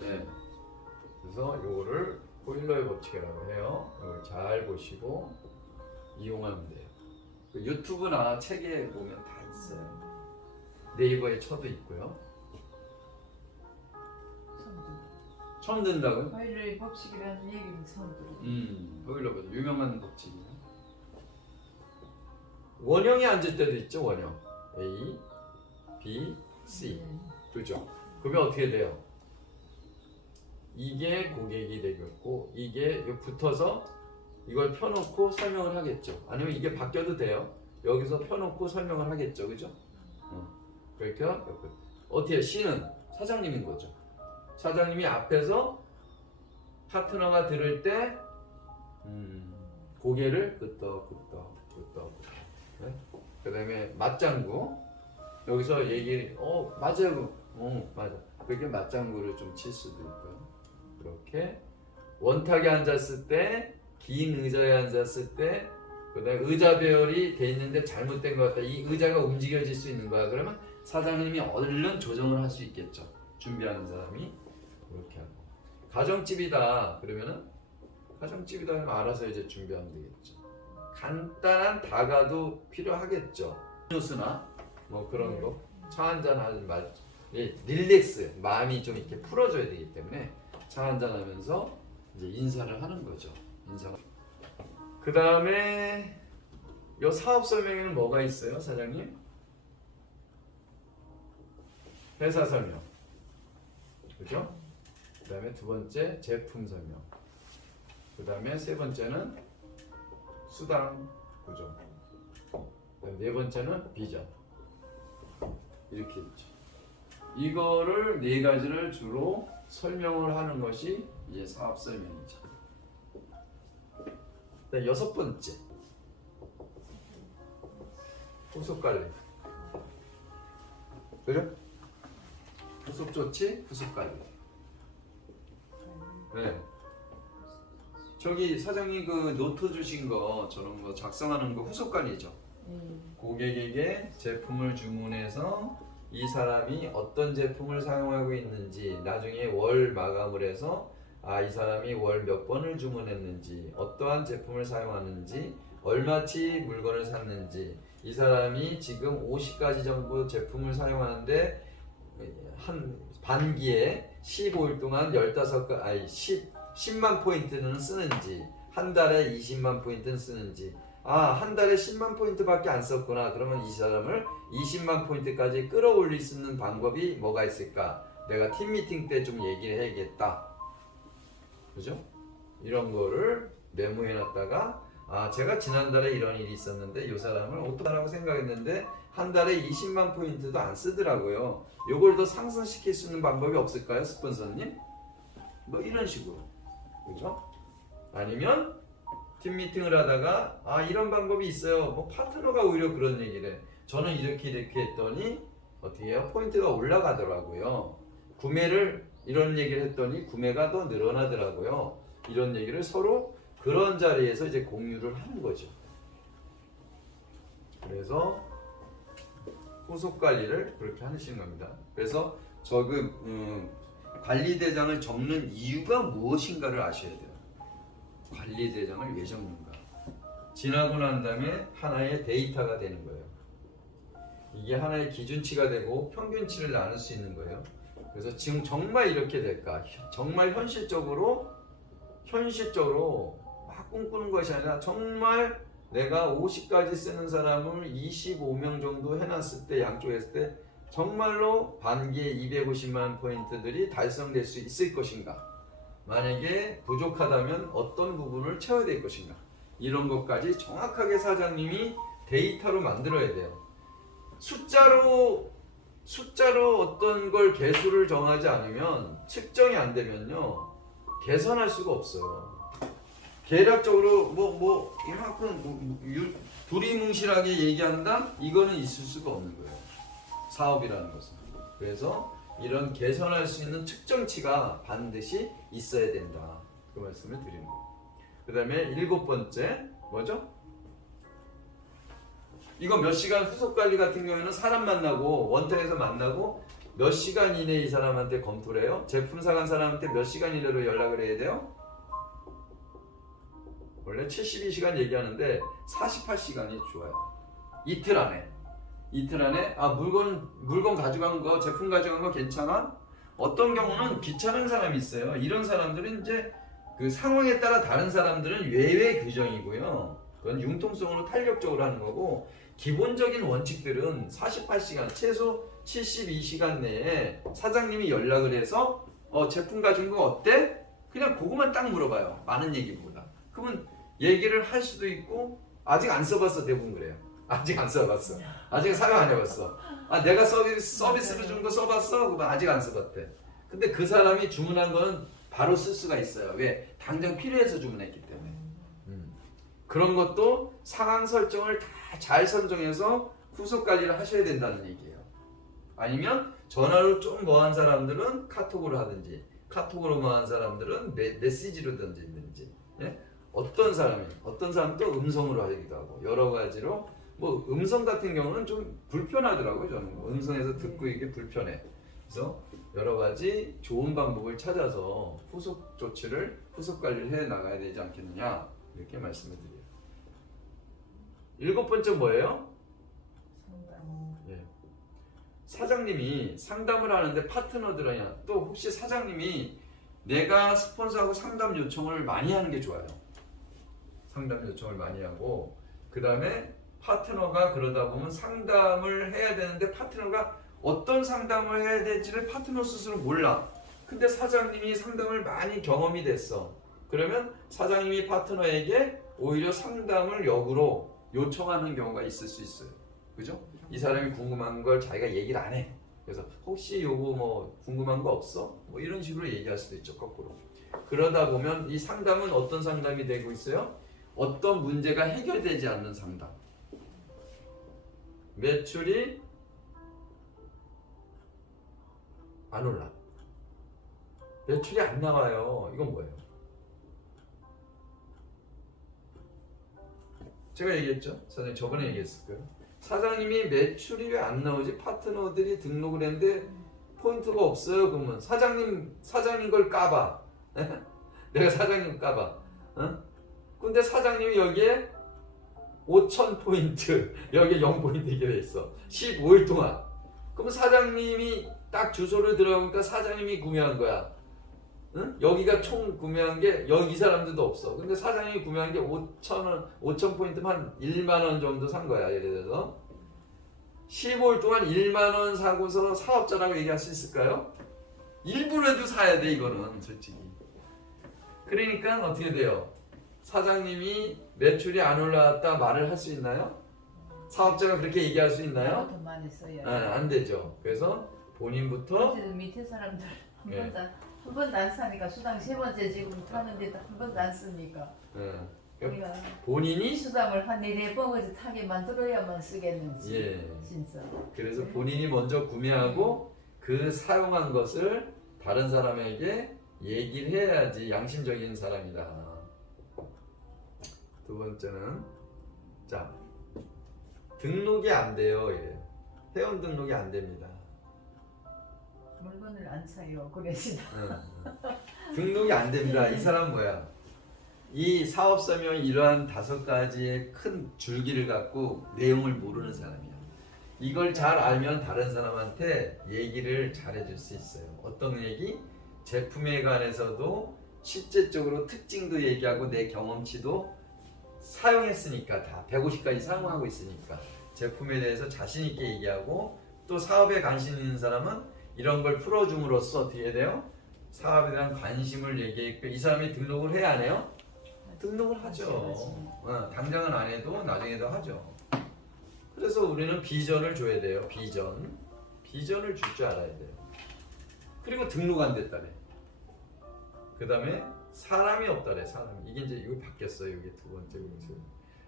네. 그래서 요거를 호일러의 법칙이라고 해요. 이걸 잘 보시고 이용하면 돼요. 유튜브나 책에 보면 다 있어요. 네이버에 쳐도 있고요. 처음 듣는다고요? 호일러의 법칙이라는 얘기는 처음 들어요. 호일러 법칙 유명한 법칙이에요. 원형이 앉을 때도 있죠. 원형 A, B, C. 그죠? 그러면 어떻게 돼요? 이게 고객이 되겠고 이게 붙어서 이걸 펴놓고 설명을 하겠죠. 아니면 이게 바뀌어도 돼요. 여기서 펴놓고 설명을 하겠죠. 그죠? 그러니까 어떻게 C는 사장님인 거죠. 사장님이 앞에서 파트너가 들을 때 고개를 끄덕끄덕. 네? 그 다음에 맞장구 여기서 맞아요. 맞아. 그게 맞장구를 좀 칠 수도 있고요. 그렇게 원탁에 앉았을 때, 긴 의자에 앉았을 때, 그 다음에 의자 배열이 돼 있는데 잘못된 것 같다. 이 의자가 움직여질 수 있는 거야. 그러면 사장님이 얼른 조정을 할 수 있겠죠. 준비하는 사람이 그렇게 하고. 가정집이다. 그러면은 가정집이다 하면 알아서 이제 준비하면 되겠죠. 간단한 다가도 필요하겠죠. 음료수나 뭐 그런 거, 차 한잔 하는 말, 릴렉스, 마음이 좀 이렇게 풀어져야 되기 때문에 차 한잔 하면서 이제 인사를 하는 거죠. 그 다음에 이 사업 설명에는 뭐가 있어요, 사장님? 회사 설명, 그죠? 그 다음에 두 번째 제품 설명, 그 다음에 세 번째는 수당 구조, 네 번째는 비전. 이렇게 있죠. 이거를 네 가지를 주로 설명을 하는 것이 이제 사업 설명이죠. 네, 여섯 번째 후속 관리. 그죠? 후속 조치, 후속 관리. 네. 저기 사장님 그 노트 주신 거 저런 거 작성하는 거 후속 관리죠. 고객에게 제품을 주문해서 이 사람이 어떤 제품을 사용하고 있는지, 나중에 월 마감을 해서 이 사람이 월 몇 번을 주문했는지, 어떠한 제품을 사용하는지, 얼마치 물건을 샀는지, 이 사람이 지금 50가지 정도 제품을 사용하는데 한 반기에 15일 동안 10만 포인트는 쓰는지, 한 달에 20만 포인트는 쓰는지, 한 달에 10만 포인트밖에 안 썼구나. 그러면 이 사람을 20만 포인트까지 끌어올릴 수 있는 방법이 뭐가 있을까? 내가 팀 미팅 때 좀 얘기를 해야겠다. 그죠? 이런 거를 메모해 놨다가 제가 지난달에 이런 일이 있었는데 이 사람을 어떠하라고 생각했는데 한 달에 20만 포인트도 안 쓰더라고요. 요걸 더 상승시킬 수 있는 방법이 없을까요, 스폰서님? 뭐 이런 식으로. 그죠? 아니면 팀 미팅을 하다가 아 이런 방법이 있어요. 뭐 파트너가 오히려 그런 얘기를 해. 저는 이렇게 했더니 어떻게 해요? 포인트가 올라가더라고요. 구매를 이런 얘기를 했더니 구매가 더 늘어나더라고요. 이런 얘기를 서로 그런 자리에서 이제 공유를 하는 거죠. 그래서 후속 관리를 그렇게 하시는 겁니다. 그래서 관리대장을 적는 이유가 무엇인가를 아셔야 돼요. 관리대장을 왜 적는가? 지나고 난 다음에 하나의 데이터가 되는 거예요. 이게 하나의 기준치가 되고 평균치를 나눌 수 있는 거예요. 그래서 지금 정말 이렇게 될까? 정말 현실적으로 막 꿈꾸는 것이 아니라 정말 내가 50까지 쓰는 사람을 25명 정도 해놨을 때 양쪽 했을 때 정말로 반기에 250만 포인트들이 달성될 수 있을 것인가? 만약에 부족하다면 어떤 부분을 채워야 될 것인가? 이런 것까지 정확하게 사장님이 데이터로 만들어야 돼요. 숫자로 어떤 걸 개수를 정하지 않으면 측정이 안 되면요 개선할 수가 없어요. 계략적으로 이만큼 두리뭉실하게 얘기한다? 이거는 있을 수가 없는 거예요. 사업이라는 것은. 그래서 이런 개선할 수 있는 측정치가 반드시 있어야 된다. 그 말씀을 드리는 거예요. 그 다음에 7번째 뭐죠? 이거 몇 시간 후속 관리 같은 경우에는 사람 만나고 원탁에서 만나고 몇 시간 이내에 이 사람한테 검토를 해요? 제품 사간 사람한테 몇 시간 이내로 연락을 해야 돼요? 원래 72시간 얘기하는데 48시간이 좋아요. 이틀 안에 아 물건 가져간 거 제품 가져간 거 괜찮아? 어떤 경우는 귀찮은 사람이 있어요. 이런 사람들은 이제 그 상황에 따라 다른 사람들은 예외 규정이고요. 그건 융통성으로 탄력적으로 하는 거고 기본적인 원칙들은 48시간 최소 72시간 내에 사장님이 연락을 해서 제품 가진 거 어때? 그냥 그거만 딱 물어봐요. 많은 얘기보다. 그러면 얘기를 할 수도 있고 아직 안 써봤어. 대부분 그래요. 아직 안 써봤어. 아직 사용 안 해봤어. 아 내가 서비스를 준 거 써봤어? 그러면 아직 안 써봤대. 근데 그 사람이 주문한 거는 바로 쓸 수가 있어요. 왜? 당장 필요해서 주문했기 때문에. 그런 것도 상황 설정을 다 잘 선정해서 후속 관리를 하셔야 된다는 얘기예요. 아니면 전화로 좀 뭐한 사람들은 카톡으로 하든지 카톡으로 뭐한 사람들은 메시지로 던지든지 예? 어떤 사람은 또 음성으로 하기도 하고 여러 가지로 뭐 음성 같은 경우는 좀 불편하더라고요. 저는 음성에서 듣고 이게 불편해. 그래서 여러 가지 좋은 방법을 찾아서 후속 관리를 해 나가야 되지 않겠느냐 이렇게 말씀을 드려요. 7번째 뭐예요? 예. 사장님이 상담을 하는데 파트너들이나 또 혹시 사장님이 내가 스폰서하고 상담 요청을 많이 하는 게 좋아요. 상담 요청을 많이 하고 그 다음에 파트너가 그러다 보면 상담을 해야 되는데 파트너가 어떤 상담을 해야 될지를 파트너 스스로 몰라. 근데 사장님이 상담을 많이 경험이 됐어. 그러면 사장님이 파트너에게 오히려 상담을 역으로 요청하는 경우가 있을 수 있어요. 그죠? 이 사람이 궁금한 걸 자기가 얘기를 안 해. 그래서 혹시 요거 뭐 궁금한 거 없어? 뭐 이런 식으로 얘기할 수도 있죠. 거꾸로. 그러다 보면 이 상담은 어떤 상담이 되고 있어요? 어떤 문제가 해결되지 않는 상담. 매출이 안 올라. 매출이 안 나와요. 이건 뭐예요? 제가 얘기했죠? 사장님 저번에 얘기했을 거예요. 사장님이 매출이 왜 안 나오지? 파트너들이 등록을 했는데 포인트가 없어요. 그러면 사장님 걸 까봐. 내가 사장님 까봐. 근데 사장님이 여기에 5,000포인트 여기에 0포인트 이렇게 돼 있어. 15일 동안. 그럼 사장님이 딱 주소를 들어가니까 사장님이 구매한 거야. 응? 여기가 총 구매한 게 여기 이 사람들도 없어. 근데 사장님이 구매한 게 5,000포인트만 한 1만원 정도 산 거야. 예를 들어서 15일 동안 1만원 사고서 사업자라고 얘기할 수 있을까요? 일부라도 사야 돼. 이거는 솔직히. 그러니까 어떻게 돼요? 사장님이 매출이 안 올라왔다 말을 할 수 있나요? 사업자가 그렇게 얘기할 수 있나요? 더 많이 써요. 안 되죠. 그래서 본인부터 밑에 사람들 한 한 번도 안 사니까 수당 세 번째 지금 타는데도 한 번도 안 씁니까? 예. 우리가 본인이 이 수당을 한 4-4번까지 타게 만들어야만 쓰겠는지 예. 진짜. 그래서 본인이 먼저 구매하고 그 사용한 것을 다른 사람에게 얘기를 해야지 양심적인 사람이다. 두 번째는 자 등록이 안 돼요. 이래요. 회원 등록이 안 됩니다. 물건을 안 사요. 그래서 등록이 안 됩니다. 이 사람 뭐야? 이 사업 설명이 이러한 5가지의 큰 줄기를 갖고 내용을 모르는 사람이야. 이걸 잘 알면 다른 사람한테 얘기를 잘 해줄 수 있어요. 어떤 얘기? 제품에 관해서도 실제적으로 특징도 얘기하고 내 경험치도 사용했으니까 다 150까지 사용하고 있으니까 제품에 대해서 자신 있게 얘기하고 또 사업에 관심 있는 사람은 이런 걸 풀어줌으로써 어떻게 해야 돼요? 사업에 대한 관심을 얘기했고 이 사람이 등록을 해야 안 해요? 등록을 하죠. 당장은 안 해도 나중에도 하죠. 그래서 우리는 비전을 줘야 돼요. 비전을 줄 줄 알아야 돼요. 그리고 등록 안 됐다래. 그 다음에 사람이 없다래. 사람이 이게 이제 이거 바뀌었어요. 이게 두 번째 공식.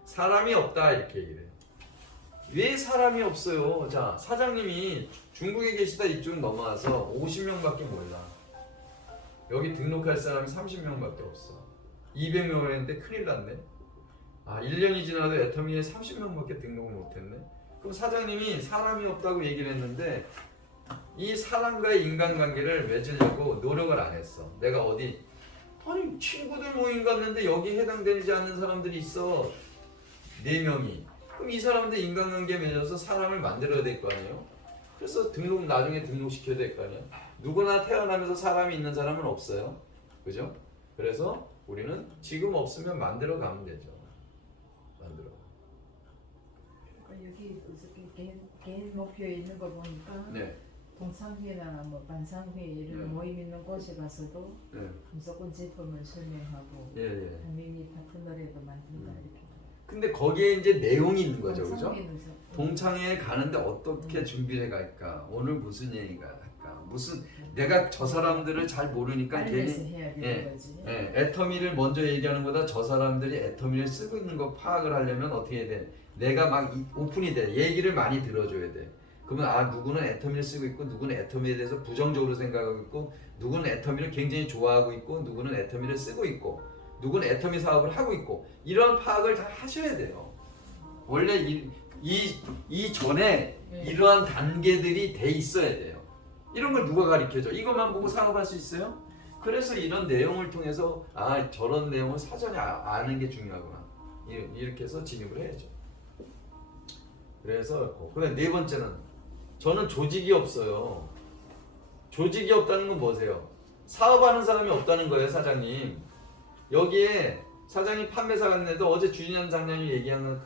사람이 없다 이렇게 얘기를 해요. 왜 사람이 없어요? 자 사장님이 중국에 계시다 이쪽 넘어와서 50명밖에 몰라. 여기 등록할 사람이 30명밖에 없어. 200명을 했는데 큰일 났네. 1년이 지나도 애터미에 30명밖에 등록을 못했네. 그럼 사장님이 사람이 없다고 얘기를 했는데 이 사람과의 인간관계를 맺으려고 노력을 안 했어. 내가 아니 친구들 모임 갔는데 여기 해당되지 않는 사람들이 있어. 4명이. 그럼 이 사람들 인간관계 맺어서 사람을 만들어야 될 거 아니에요? 그래서 나중에 등록시켜야 될 거 아니에요? 누구나 태어나면서 사람이 있는 사람은 없어요. 그죠? 그래서 우리는 지금 없으면 만들어 가면 되죠. 여기 개인 목표에 있는 거 보니까 네. 동창회나 뭐 반상회 이런 네. 모임 있는 곳에 가서도 네. 무조건 제품을 설명하고 예. 미니 파트너라도 만든다 이렇게. 근데 거기에 이제 내용이 있는 거죠, 그죠? 동창회는 동창회에 가는데 어떻게 준비해 갈까? 오늘 무슨 얘기가 할까? 내가 저 사람들을 잘 모르니까 알면서 괜히 해야 되는 거지. 애터미를 먼저 얘기하는 것보다 저 사람들이 애터미를 쓰고 있는 거 파악을 하려면 어떻게 해야 돼? 내가 막 오픈이 돼. 얘기를 많이 들어줘야 돼. 그러면 누구는 애터미를 쓰고 있고 누구는 애터미에 대해서 부정적으로 생각하고 있고 누구는 애터미를 굉장히 좋아하고 있고 누구는 애터미를 쓰고 있고 누구는 애터미 사업을 하고 있고 이런 파악을 다 하셔야 돼요. 원래 이 전에 이러한 단계들이 돼 있어야 돼요. 이런 걸 누가 가르쳐줘? 이것만 보고 사업할 수 있어요? 그래서 이런 내용을 통해서 저런 내용을 사전에 아는 게 중요하구나. 이렇게 해서 진입을 해야죠. 그래서 근데 4번째는 저는 조직이 없어요. 조직이 없다는 건 뭐세요? 사업하는 사람이 없다는 거예요, 사장님. 여기에 사장님 판매사 갔는데도 어제 주진현 장님이 얘기하는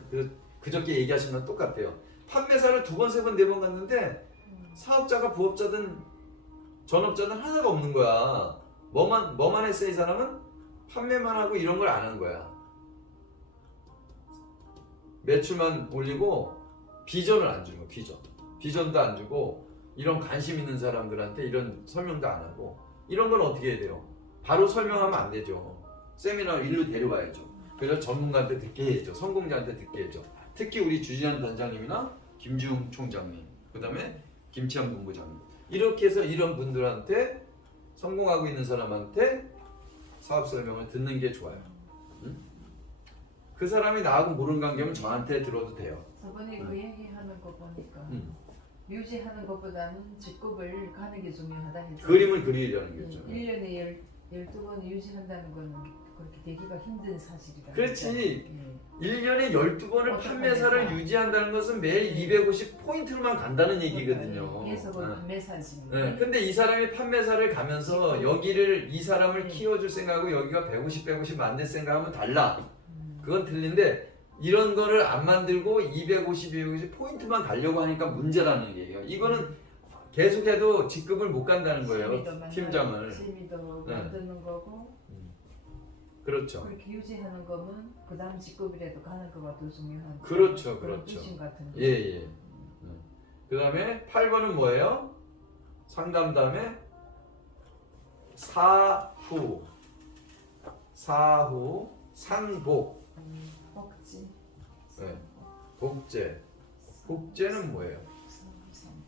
그저께 얘기하신 건 똑같아요. 판매사를 2번, 3번, 4번 갔는데 사업자가 부업자든 전업자든 하나가 없는 거야. 뭐만 했어 이 사람은? 판매만 하고 이런 걸 안 한 거야. 매출만 올리고 비전을 안 주는 거야. 비전도 안 주고 이런 관심 있는 사람들한테 이런 설명도 안 하고 이런 건 어떻게 해야 돼요? 바로 설명하면 안 되죠. 세미나 일로 데려와야죠. 그래서 전문가한테 듣게 해야죠. 성공자한테 듣게 해야죠. 특히 우리 주진환 단장님이나 김주웅 총장님, 그 다음에 김치환 본부장님 이렇게 해서 이런 분들한테 성공하고 있는 사람한테 사업 설명을 듣는 게 좋아요. 응? 그 사람이 나하고 모르는 관계면 저한테 들어도 돼요. 저번에 그 얘기하는 거 보니까 유지하는 것보다는 직급을 가는 게 중요하다 해서 그림을 그리려는 거죠. 1년에 12번 유지한다는 거는 그렇게 되기가 힘든 사실이다. 그렇지. 1년에 12번을 판매사를 유지한다는 것은 매일 250포인트로만 간다는 얘기거든요. 그래서 그 판매사지. 근데 이 사람이 판매사를 가면서 이 사람을 키워줄 생각하고 여기가 150 만들 생각하면 달라. 그건 틀린데 이런 거를 안 만들고 250 포인트만 가려고 하니까 문제라는 얘기예요. 이거는 계속해도 직급을 못 간다는 거예요. 팀장을. 심의도 만드는 거고. 그렇죠. 그렇게 유지하는 거면 그 다음 직급이라도 가는 거가 더 중요한. 그렇죠. 같은 거. 예. 그 다음에 8번은 뭐예요? 상담 다음에 사후, 상복, 복지. 네. 복제. 복제는 뭐예요? 상복.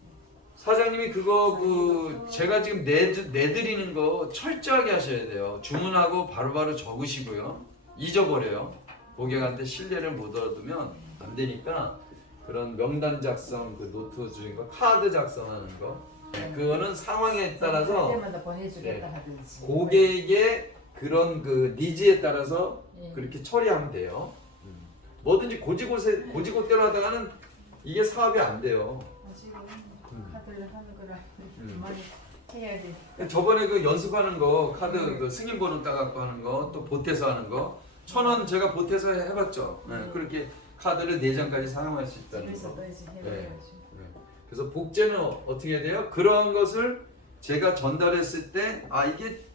사장님이 그거 제가 지금 내드리는 거 철저하게 하셔야 돼요. 주문하고 바로바로 적으시고요. 잊어버려요. 고객한테 신뢰를 못 얻으면 안 되니까 그런 명단 작성, 그 노트 주신 거, 카드 작성하는 거, 그거는 상황에 따라서 때마다 보내주겠다 하든지. 고객의 그런 그 니즈에 따라서 예. 그렇게 처리하면 돼요. 뭐든지 고지고대로 하다가는 이게 사업이 안 돼요. 지금 카드를 하는 거라 음. 많이 해야 돼. 저번에 그 연습하는 거 카드 그 승인 번호 따갖고 하는 거 또 보태서 하는 거 1,000원 제가 보태서 해봤죠. 네, 그렇게 카드를 4장까지 사용할 수 있다는 거. 집에서도 이제 네. 해봐야지. 네. 그래서 복제는 어떻게 해야 돼요? 그런 것을 제가 전달했을 때 이게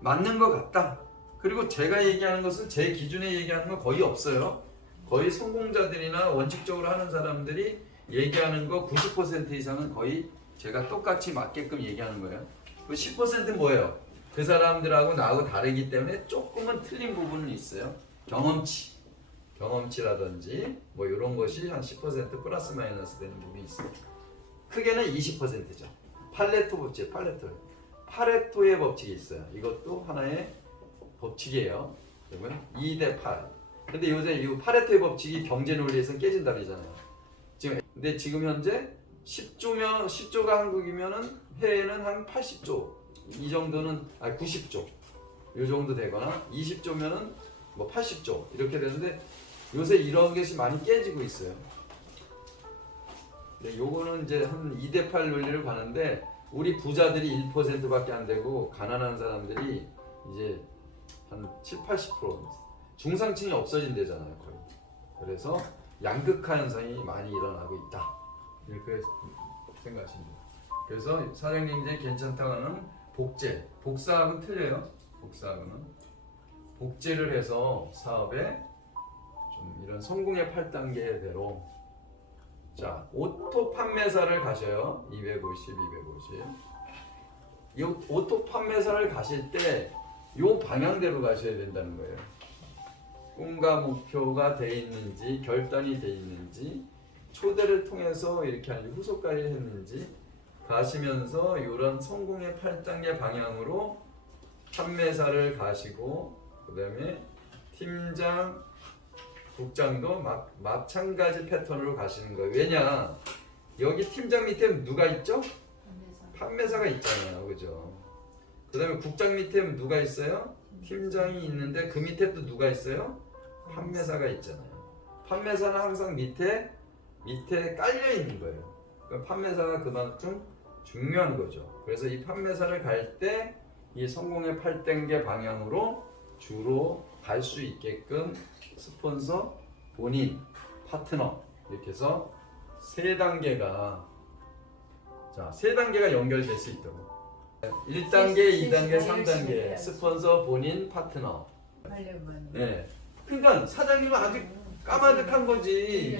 맞는 것 같다. 그리고 제가 얘기하는 것은 제 기준에 얘기하는 건 거의 없어요. 거의 성공자들이나 원칙적으로 하는 사람들이 얘기하는 거 90% 이상은 거의 제가 똑같이 맞게끔 얘기하는 거예요. 그 10%는 뭐예요? 그 사람들하고 나하고 다르기 때문에 조금은 틀린 부분은 있어요. 경험치라든지 뭐 이런 것이 한 10% 플러스 마이너스 되는 부분이 있어요. 크게는 20%죠. 팔레토 법칙, 파레토의 법칙이 있어요. 이것도 하나의 법칙이에요. 그러면 2대 8. 근데 요새 이 파레토의 법칙이 경제 논리에서는 깨진다 그러잖아요. 근데 지금 현재 10조가 한국이면은 해외는 한 80조 이 정도는 90조 이 정도 되거나 20조면은 뭐 80조 이렇게 되는데 요새 이런 것이 많이 깨지고 있어요. 근데 요거는 이제 한 2대 8 논리를 가는데 우리 부자들이 1%밖에 안 되고 가난한 사람들이 이제 한 7, 80% 중상층이 없어진대잖아요 거의. 그래서 양극화 현상이 많이 일어나고 있다 이렇게 생각하시면 돼요. 그래서 사장님 이제 괜찮다고 하는 복사하고는 틀려요. 복사하고는 복제를 해서 사업에 좀 이런 성공의 8단계대로 자 오토 판매사를 가셔요. 250. 이 오토 판매사를 가실 때 이 방향대로 가셔야 된다는 거예요. 꿈과 목표가 돼 있는지 결단이 돼 있는지 초대를 통해서 이렇게 하는지 후속까지 했는지 가시면서 이런 성공의 8단계 방향으로 판매사를 가시고 그 다음에 팀장, 국장도 마찬가지 패턴으로 가시는 거예요. 왜냐? 여기 팀장 밑에 누가 있죠? 판매사가 있잖아요. 그죠? 그 다음에 국장 밑에 누가 있어요? 팀장이 있는데 그 밑에 또 누가 있어요? 판매사가 있잖아요. 판매사는 항상 밑에 깔려 있는 거예요. 그러니까 판매사가 그만큼 중요한 거죠. 그래서 이 판매사를 갈 때 이 성공의 8단계 방향으로 주로 갈 수 있게끔 스폰서, 본인, 파트너 이렇게 해서 세 단계가 연결될 수 있도록 1단계, 2단계, 3단계 스폰서, 본인, 파트너. 네. 그러니까 사장님은 아주 까마득한 거지.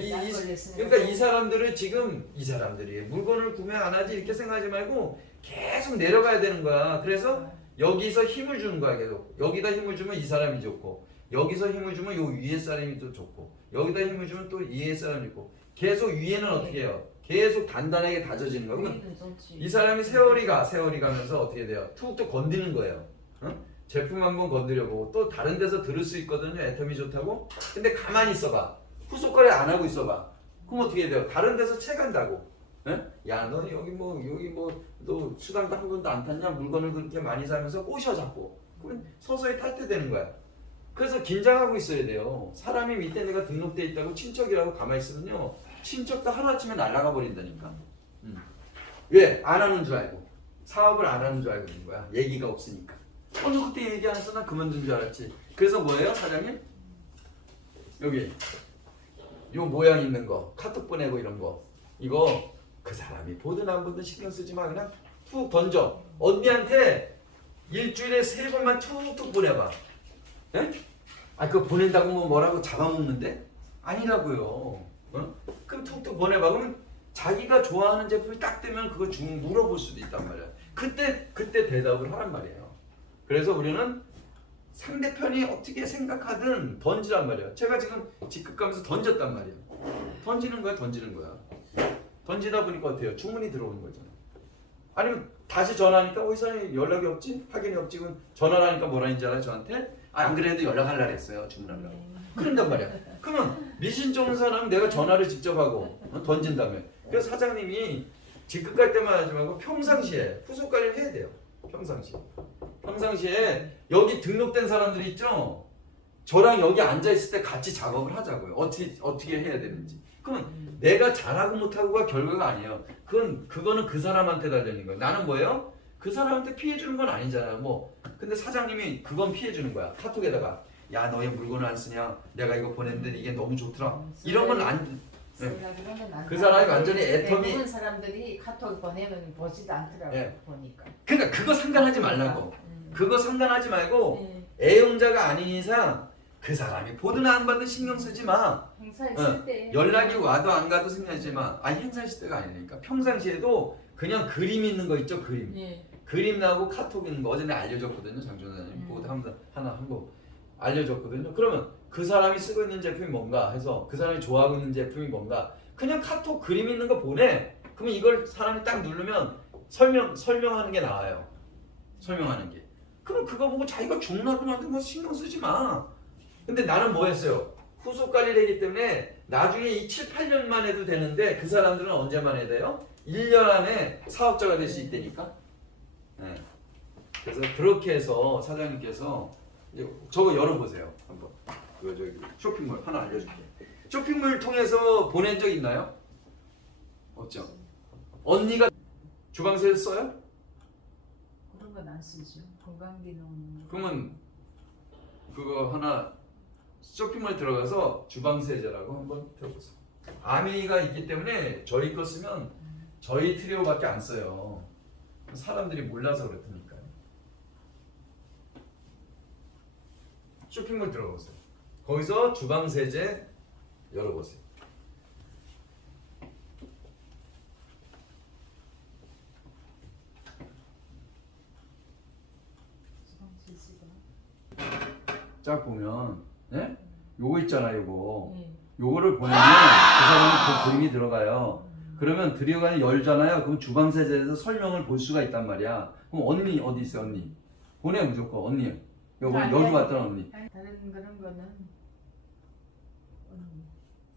그러니까 이 사람들을 지금 이 사람들이 물건을 구매 안 하지 이렇게 생각하지 말고 계속 내려가야 되는 거야. 그래서 여기서 힘을 주는 거야. 계속 여기다 힘을 주면 이 사람이 좋고 여기서 힘을 주면 요 위에 사람이 또 좋고 여기다 힘을 주면 또 위에 사람이 좋고 계속 위에는 어떻게 해요? 계속 단단하게 다져지는 거야. 그러면 이 사람이 세월이 가면서 어떻게 돼요? 툭툭 건드는 거예요. 제품 한번 건드려보고 또 다른 데서 들을 수 있거든요. 애텀이 좋다고. 근데 가만히 있어봐. 후속거래 안 하고 있어봐. 그럼 어떻게 돼요? 다른 데서 채간다고. 야, 너 여기 너 수당도 한 번도 안 탔냐? 물건을 그렇게 많이 사면서 꼬셔 자꾸. 그러면 서서히 탈퇴되는 거야. 그래서 긴장하고 있어야 돼요. 사람이 밑에 내가 등록돼 있다고 친척이라고 가만히 있으면요. 친척도 하루아침에 날아가 버린다니까. 왜? 안 하는 줄 알고. 사업을 안 하는 줄 알고 있는 거야. 얘기가 없으니까. 너 그때 얘기 안 해서 난 그만둔 줄 알았지. 그래서 뭐예요, 사장님? 여기 요 모양 있는 거, 카톡 보내고 이런 거, 이거 그 사람이 보든 안 보든 신경 쓰지 마. 그냥 툭 던져. 언니한테 일주일에 3번만 툭툭 보내봐. 예? 그거 보낸다고 뭐라고 잡아먹는데? 아니라고요. 그럼 툭툭 보내봐. 그러면 자기가 좋아하는 제품이 딱 되면 그거 물어볼 수도 있단 말이야. 그때 대답을 하란 말이에요. 그래서 우리는 상대편이 어떻게 생각하든 던지란 말이야. 제가 지금 직급 가면서 던졌단 말이야. 던지는 거야. 던지다 보니까 어때요? 주문이 들어오는 거잖아. 아니면 다시 전화하니까 이 사람이 연락이 없지? 확인이 없지? 그럼 전화를 하니까 뭐라 했는지 알아요? 저한테? 안 그래도 연락하려고 했어요. 주문하려고. 그런단 말이야. 그러면 미신 좋은 사람은 내가 전화를 직접 하고 던진 다음에. 그래서 사장님이 직급 갈 때만 하지 말고 평상시에 후속 관리를 해야 돼요. 평상시에 여기 등록된 사람들이 있죠? 저랑 여기 앉아있을 때 같이 작업을 하자고요. 어떻게 해야 되는지. 그러면 내가 잘하고 못하고가 결과가 아니에요. 그거는 그 사람한테 달려있는 거예요. 나는 뭐예요? 그 사람한테 피해 주는 건 아니잖아요. 뭐 근데 사장님이 그건 피해 주는 거야. 카톡에다가 야 너의 물건을 안 쓰냐? 내가 이거 보냈는데 이게 너무 좋더라. 이런 건 안. 그 사람이 완전히 애텀이. 대부분 사람들이 카톡 보내면 보지도 않더라고. 예. 보니까. 그러니까 그거 상관하지 말라고. 그거 상관하지 말고 애용자가 아닌 이상 그 사람이 보든 안 받든 신경 쓰지 마. 행사했을 때 연락이 와도 안 가도 생각하지 마. 아니 행사했을 때가 아니니까 평상시에도 그냥 그림 있는 거 있죠. 그림. 예. 그림 나오고 카톡 있는 거 어제 알려줬거든요. 장준사님 그거 하나 한번 알려줬거든요. 그러면 그 사람이 쓰고 있는 제품이 뭔가 해서 그 사람이 좋아하고 있는 제품이 뭔가 그냥 카톡 그림 있는 거 보내. 그러면 이걸 사람이 딱 누르면 설명하는 게 나와요. 설명하는 게. 그럼 그거 보고 자기가 주문하고 만든 거 신경 쓰지 마. 근데 나는 뭐 했어요? 후속 관리를 했기 때문에 나중에 이 7, 8년만 해도 되는데 그 사람들은 언제만 해야 돼요? 1년 안에 사업자가 될 수 있다니까. 네. 그래서 그렇게 해서 사장님께서 이제 저거 열어보세요. 한번. 그거 저기 쇼핑몰 하나 알려줄게. 쇼핑몰 통해서 보낸 적 있나요? 없죠. 언니가 주방세를 써요? 그런 건 안 쓰죠. 건강기능. 그러면 그거 하나 쇼핑몰에 들어가서 주방세제라고 한번 들어보세요. 아미가 있기 때문에 저희 거 쓰면 저희 트리오밖에 안 써요. 사람들이 몰라서 그렇다니까요. 쇼핑몰 들어가보세요. 거기서 주방세제 열어보세요. 쫙 보면 네? 요거 있잖아요. 요거를 보내면 그 사람은 그 그림이 들어가요. 그러면 들어가는 열잖아요. 그럼 주방세제에서 설명을 볼 수가 있단 말이야. 그럼 언니 어디 있어? 언니 보내 무조건 언니. 여기 왔던 언니. 다른 그런 거는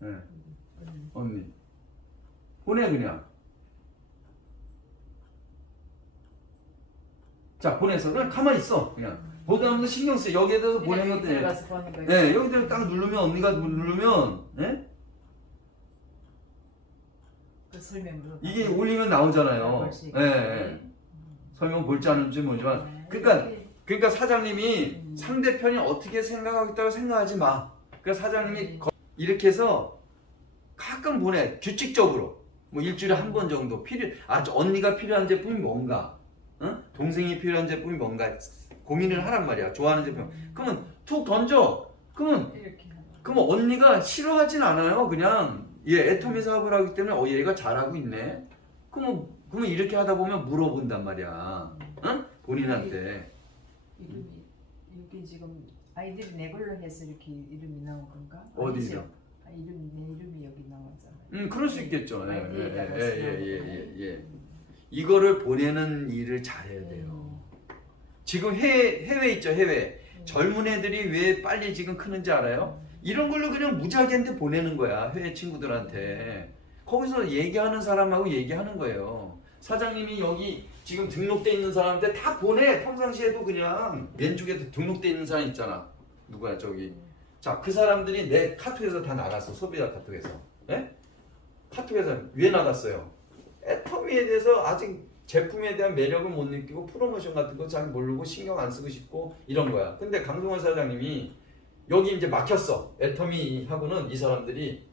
네. 언니 보내 그냥. 자 보내서 그냥 가만히 있어. 그냥 보다보면 신경 써. 여기에 대해서 보내는 것도 네, 여기다 딱 누르면 언니가 누르면 네? 그 설명으로 이게 올리면 나오잖아요. 네. 설명 볼지 않을지 모르지만 그러니까 사장님이 상대편이 어떻게 생각하겠다고 생각하지 마. 그러니까 사장님이 이렇게 해서 가끔 보내. 규칙적으로 뭐 일주일에 한 번 정도 언니가 필요한 제품이 뭔가, 응? 동생이 필요한 제품이 뭔가 고민을 하란 말이야. 좋아하는 제품. 그러면 툭 던져. 그러면 언니가 싫어하진 않아요. 그냥 얘 애터미 사업을 하기 때문에 얘가 잘하고 있네. 그러면 이렇게 하다 보면 물어본단 말이야. 응? 본인한테. 이름이 여기 지금 아이들이 내 걸로 해서 이렇게 이름이 나온 건가? 어디죠? 내 이름이 여기 나왔잖아요. 그럴 수 있겠죠. 아이디에다가 예. 이거를 보내는 일을 잘해야 돼요. 지금 해외 있죠, 해외. 젊은 애들이 왜 빨리 지금 크는지 알아요? 이런 걸로 그냥 무작위한테 보내는 거야, 해외 친구들한테. 거기서 얘기하는 사람하고 얘기하는 거예요. 사장님이 여기 지금 등록돼 있는 사람한테 다 보내. 평상시에도 그냥 왼쪽에 등록돼 있는 사람 있잖아. 누구야 저기. 자, 그 사람들이 내 카톡에서 다 나갔어. 소비자 카톡에서. 예? 카톡에서 왜 나갔어요? 애터미에 대해서 아직 제품에 대한 매력을 못 느끼고 프로모션 같은 거 잘 모르고 신경 안 쓰고 싶고 이런 거야. 근데 강동원 사장님이 여기 이제 막혔어. 애터미하고는 이 사람들이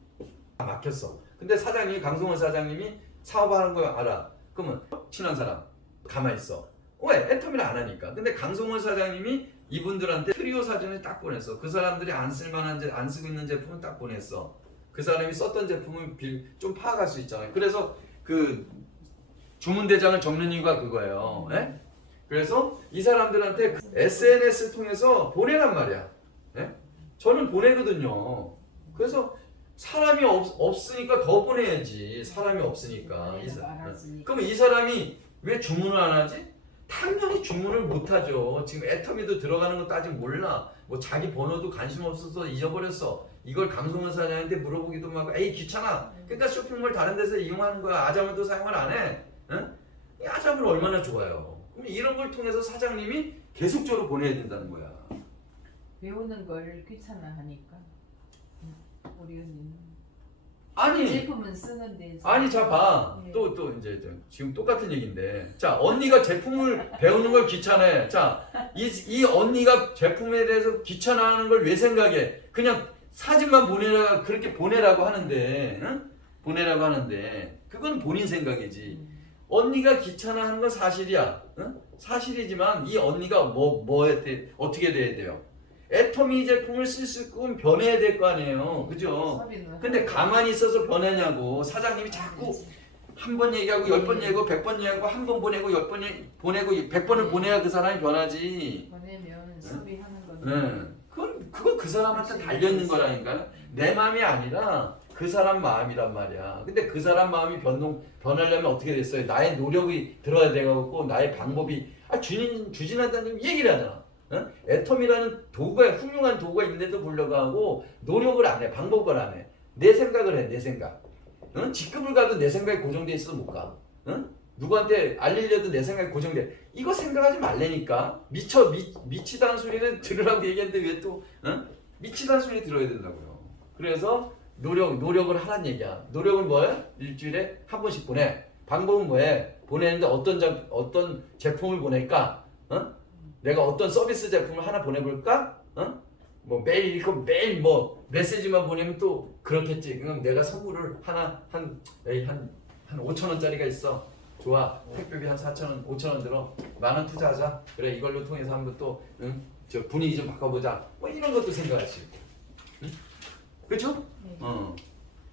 다 막혔어. 근데 사장님이 강동원 사장님이 사업하는 거 알아. 그러면 친한 사람 가만히 있어. 왜? 애터미를 안 하니까. 근데 강성원 사장님이 이분들한테 트리오 사진을 딱 보냈어. 그 사람들이 안 쓸만한 안 쓰고 있는 제품은 딱 보냈어. 그 사람이 썼던 제품을 좀 파악할 수 있잖아요. 그래서 그 주문 대장을 적는 이유가 그거예요. 예? 그래서 이 사람들한테 SNS 통해서 보내란 말이야. 예? 저는 보내거든요. 그래서 사람이 없으니까 더 보내야지. 사람이 없으니까. 그럼 이 사람이 왜 주문을 안 하지? 당연히 주문을 못 하죠. 지금 애터미도 들어가는 것도 아직 몰라. 뭐 자기 번호도 관심 없어서 잊어버렸어. 이걸 강성원 사장한테 물어보기도 하고 에이 귀찮아. 그러니까 쇼핑몰 다른 데서 이용하는 거야. 아자물도 사용을 안 해. 응? 이 아자물 얼마나 좋아요. 그럼 이런 걸 통해서 사장님이 계속적으로 보내야 된다는 거야. 배우는 걸 귀찮아하니까 우리 언니는 아니 제품은 쓰는데 아니 자 봐. 예. 또 이제 지금 똑같은 얘기인데. 자 언니가 제품을 배우는 걸 귀찮아해. 자 이 언니가 제품에 대해서 귀찮아하는 걸 왜 생각해? 그냥 사진만 보내라 그렇게 보내라고 하는데, 응? 보내라고 하는데 그건 본인 생각이지. 언니가 귀찮아하는 건 사실이야. 응? 사실이지만 이 언니가 어떻게 돼야 돼요? 애터미 제품을 쓸 수 있고 변해야 될 거 아니에요. 그죠? 근데 가만히 있어서 변하냐고. 사장님이 자꾸 한 번 얘기하고 10번 얘기하고 100번 얘기하고 한 번 보내고 10번 보내고 100번을 보내야 그 사람이 변하지. 보내면 소비하는 건 네. 그건 그 사람한테 달려있는 거라니까. 내 마음이 아니라 그 사람 마음이란 말이야. 근데 그 사람 마음이 변하려면 어떻게 됐어요? 나의 노력이 들어야 되고 나의 방법이 주진한다님 얘기를 하잖아. 어? 애텀이라는 도구가 훌륭한 도구가 있는데도 불구하고 노력을 안 해. 방법을 안 해. 내 생각을 해. 내 생각. 어? 직급을 가도 내 생각이 고정돼 있어도 못 가. 어? 누구한테 알리려도 내 생각이 고정돼. 이거 생각하지 말라니까. 미치다는 소리는 들으라고 얘기했는데 왜 또 미치다는 소리 들어야 된다고요. 그래서 노력을 하란 얘기야. 노력은 뭐야? 일주일에 한 번씩 보내. 방법은 뭐해? 보내는데 어떤 제품을 보낼까? 내가 어떤 서비스 제품을 하나 보내볼까? 뭐 매일 뭐 메시지만 보내면 또 그렇겠지. 그럼 내가 선물을 하나 한 5,000원짜리가 있어. 좋아. 택배비 한 4,000원, 5,000원 들어. 10,000원 투자하자. 그래 이걸로 통해서 한번 또 저 분위기 좀 바꿔보자. 뭐 이런 것도 생각할 수 있고. 그렇죠? 네.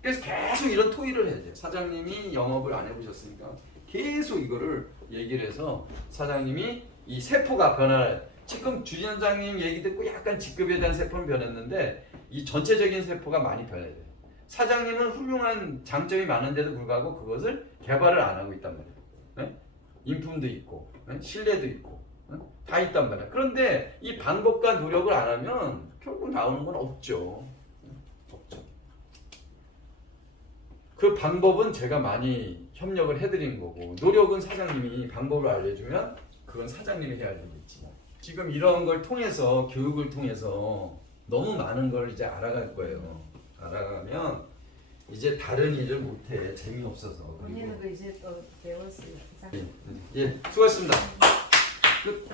그래서 계속 이런 토의를 해야 돼. 사장님이 영업을 안 해보셨으니까 계속 이거를 얘기를 해서 사장님이 이 세포가 지금 주진원장님 얘기 듣고 약간 직급에 대한 세포는 변했는데 이 전체적인 세포가 많이 변해야 돼. 사장님은 훌륭한 장점이 많은데도 불구하고 그것을 개발을 안 하고 있단 말이야. 네? 인품도 있고 신뢰도 있고 다 있단 말이야. 그런데 이 방법과 노력을 안 하면 결국 나오는 건 없죠. 없죠. 그 방법은 제가 많이 협력을 해드린 거고 노력은 사장님이 방법을 알려주면 그건 사장님이 해야 되겠지. 지금 이런 걸 통해서 교육을 통해서 너무 많은 걸 이제 알아갈 거예요. 알아가면 이제 다른 일을 못해. 재미없어서. 언니는 그 이제 또 배웠어요. 예, 수고하셨습니다. 끝.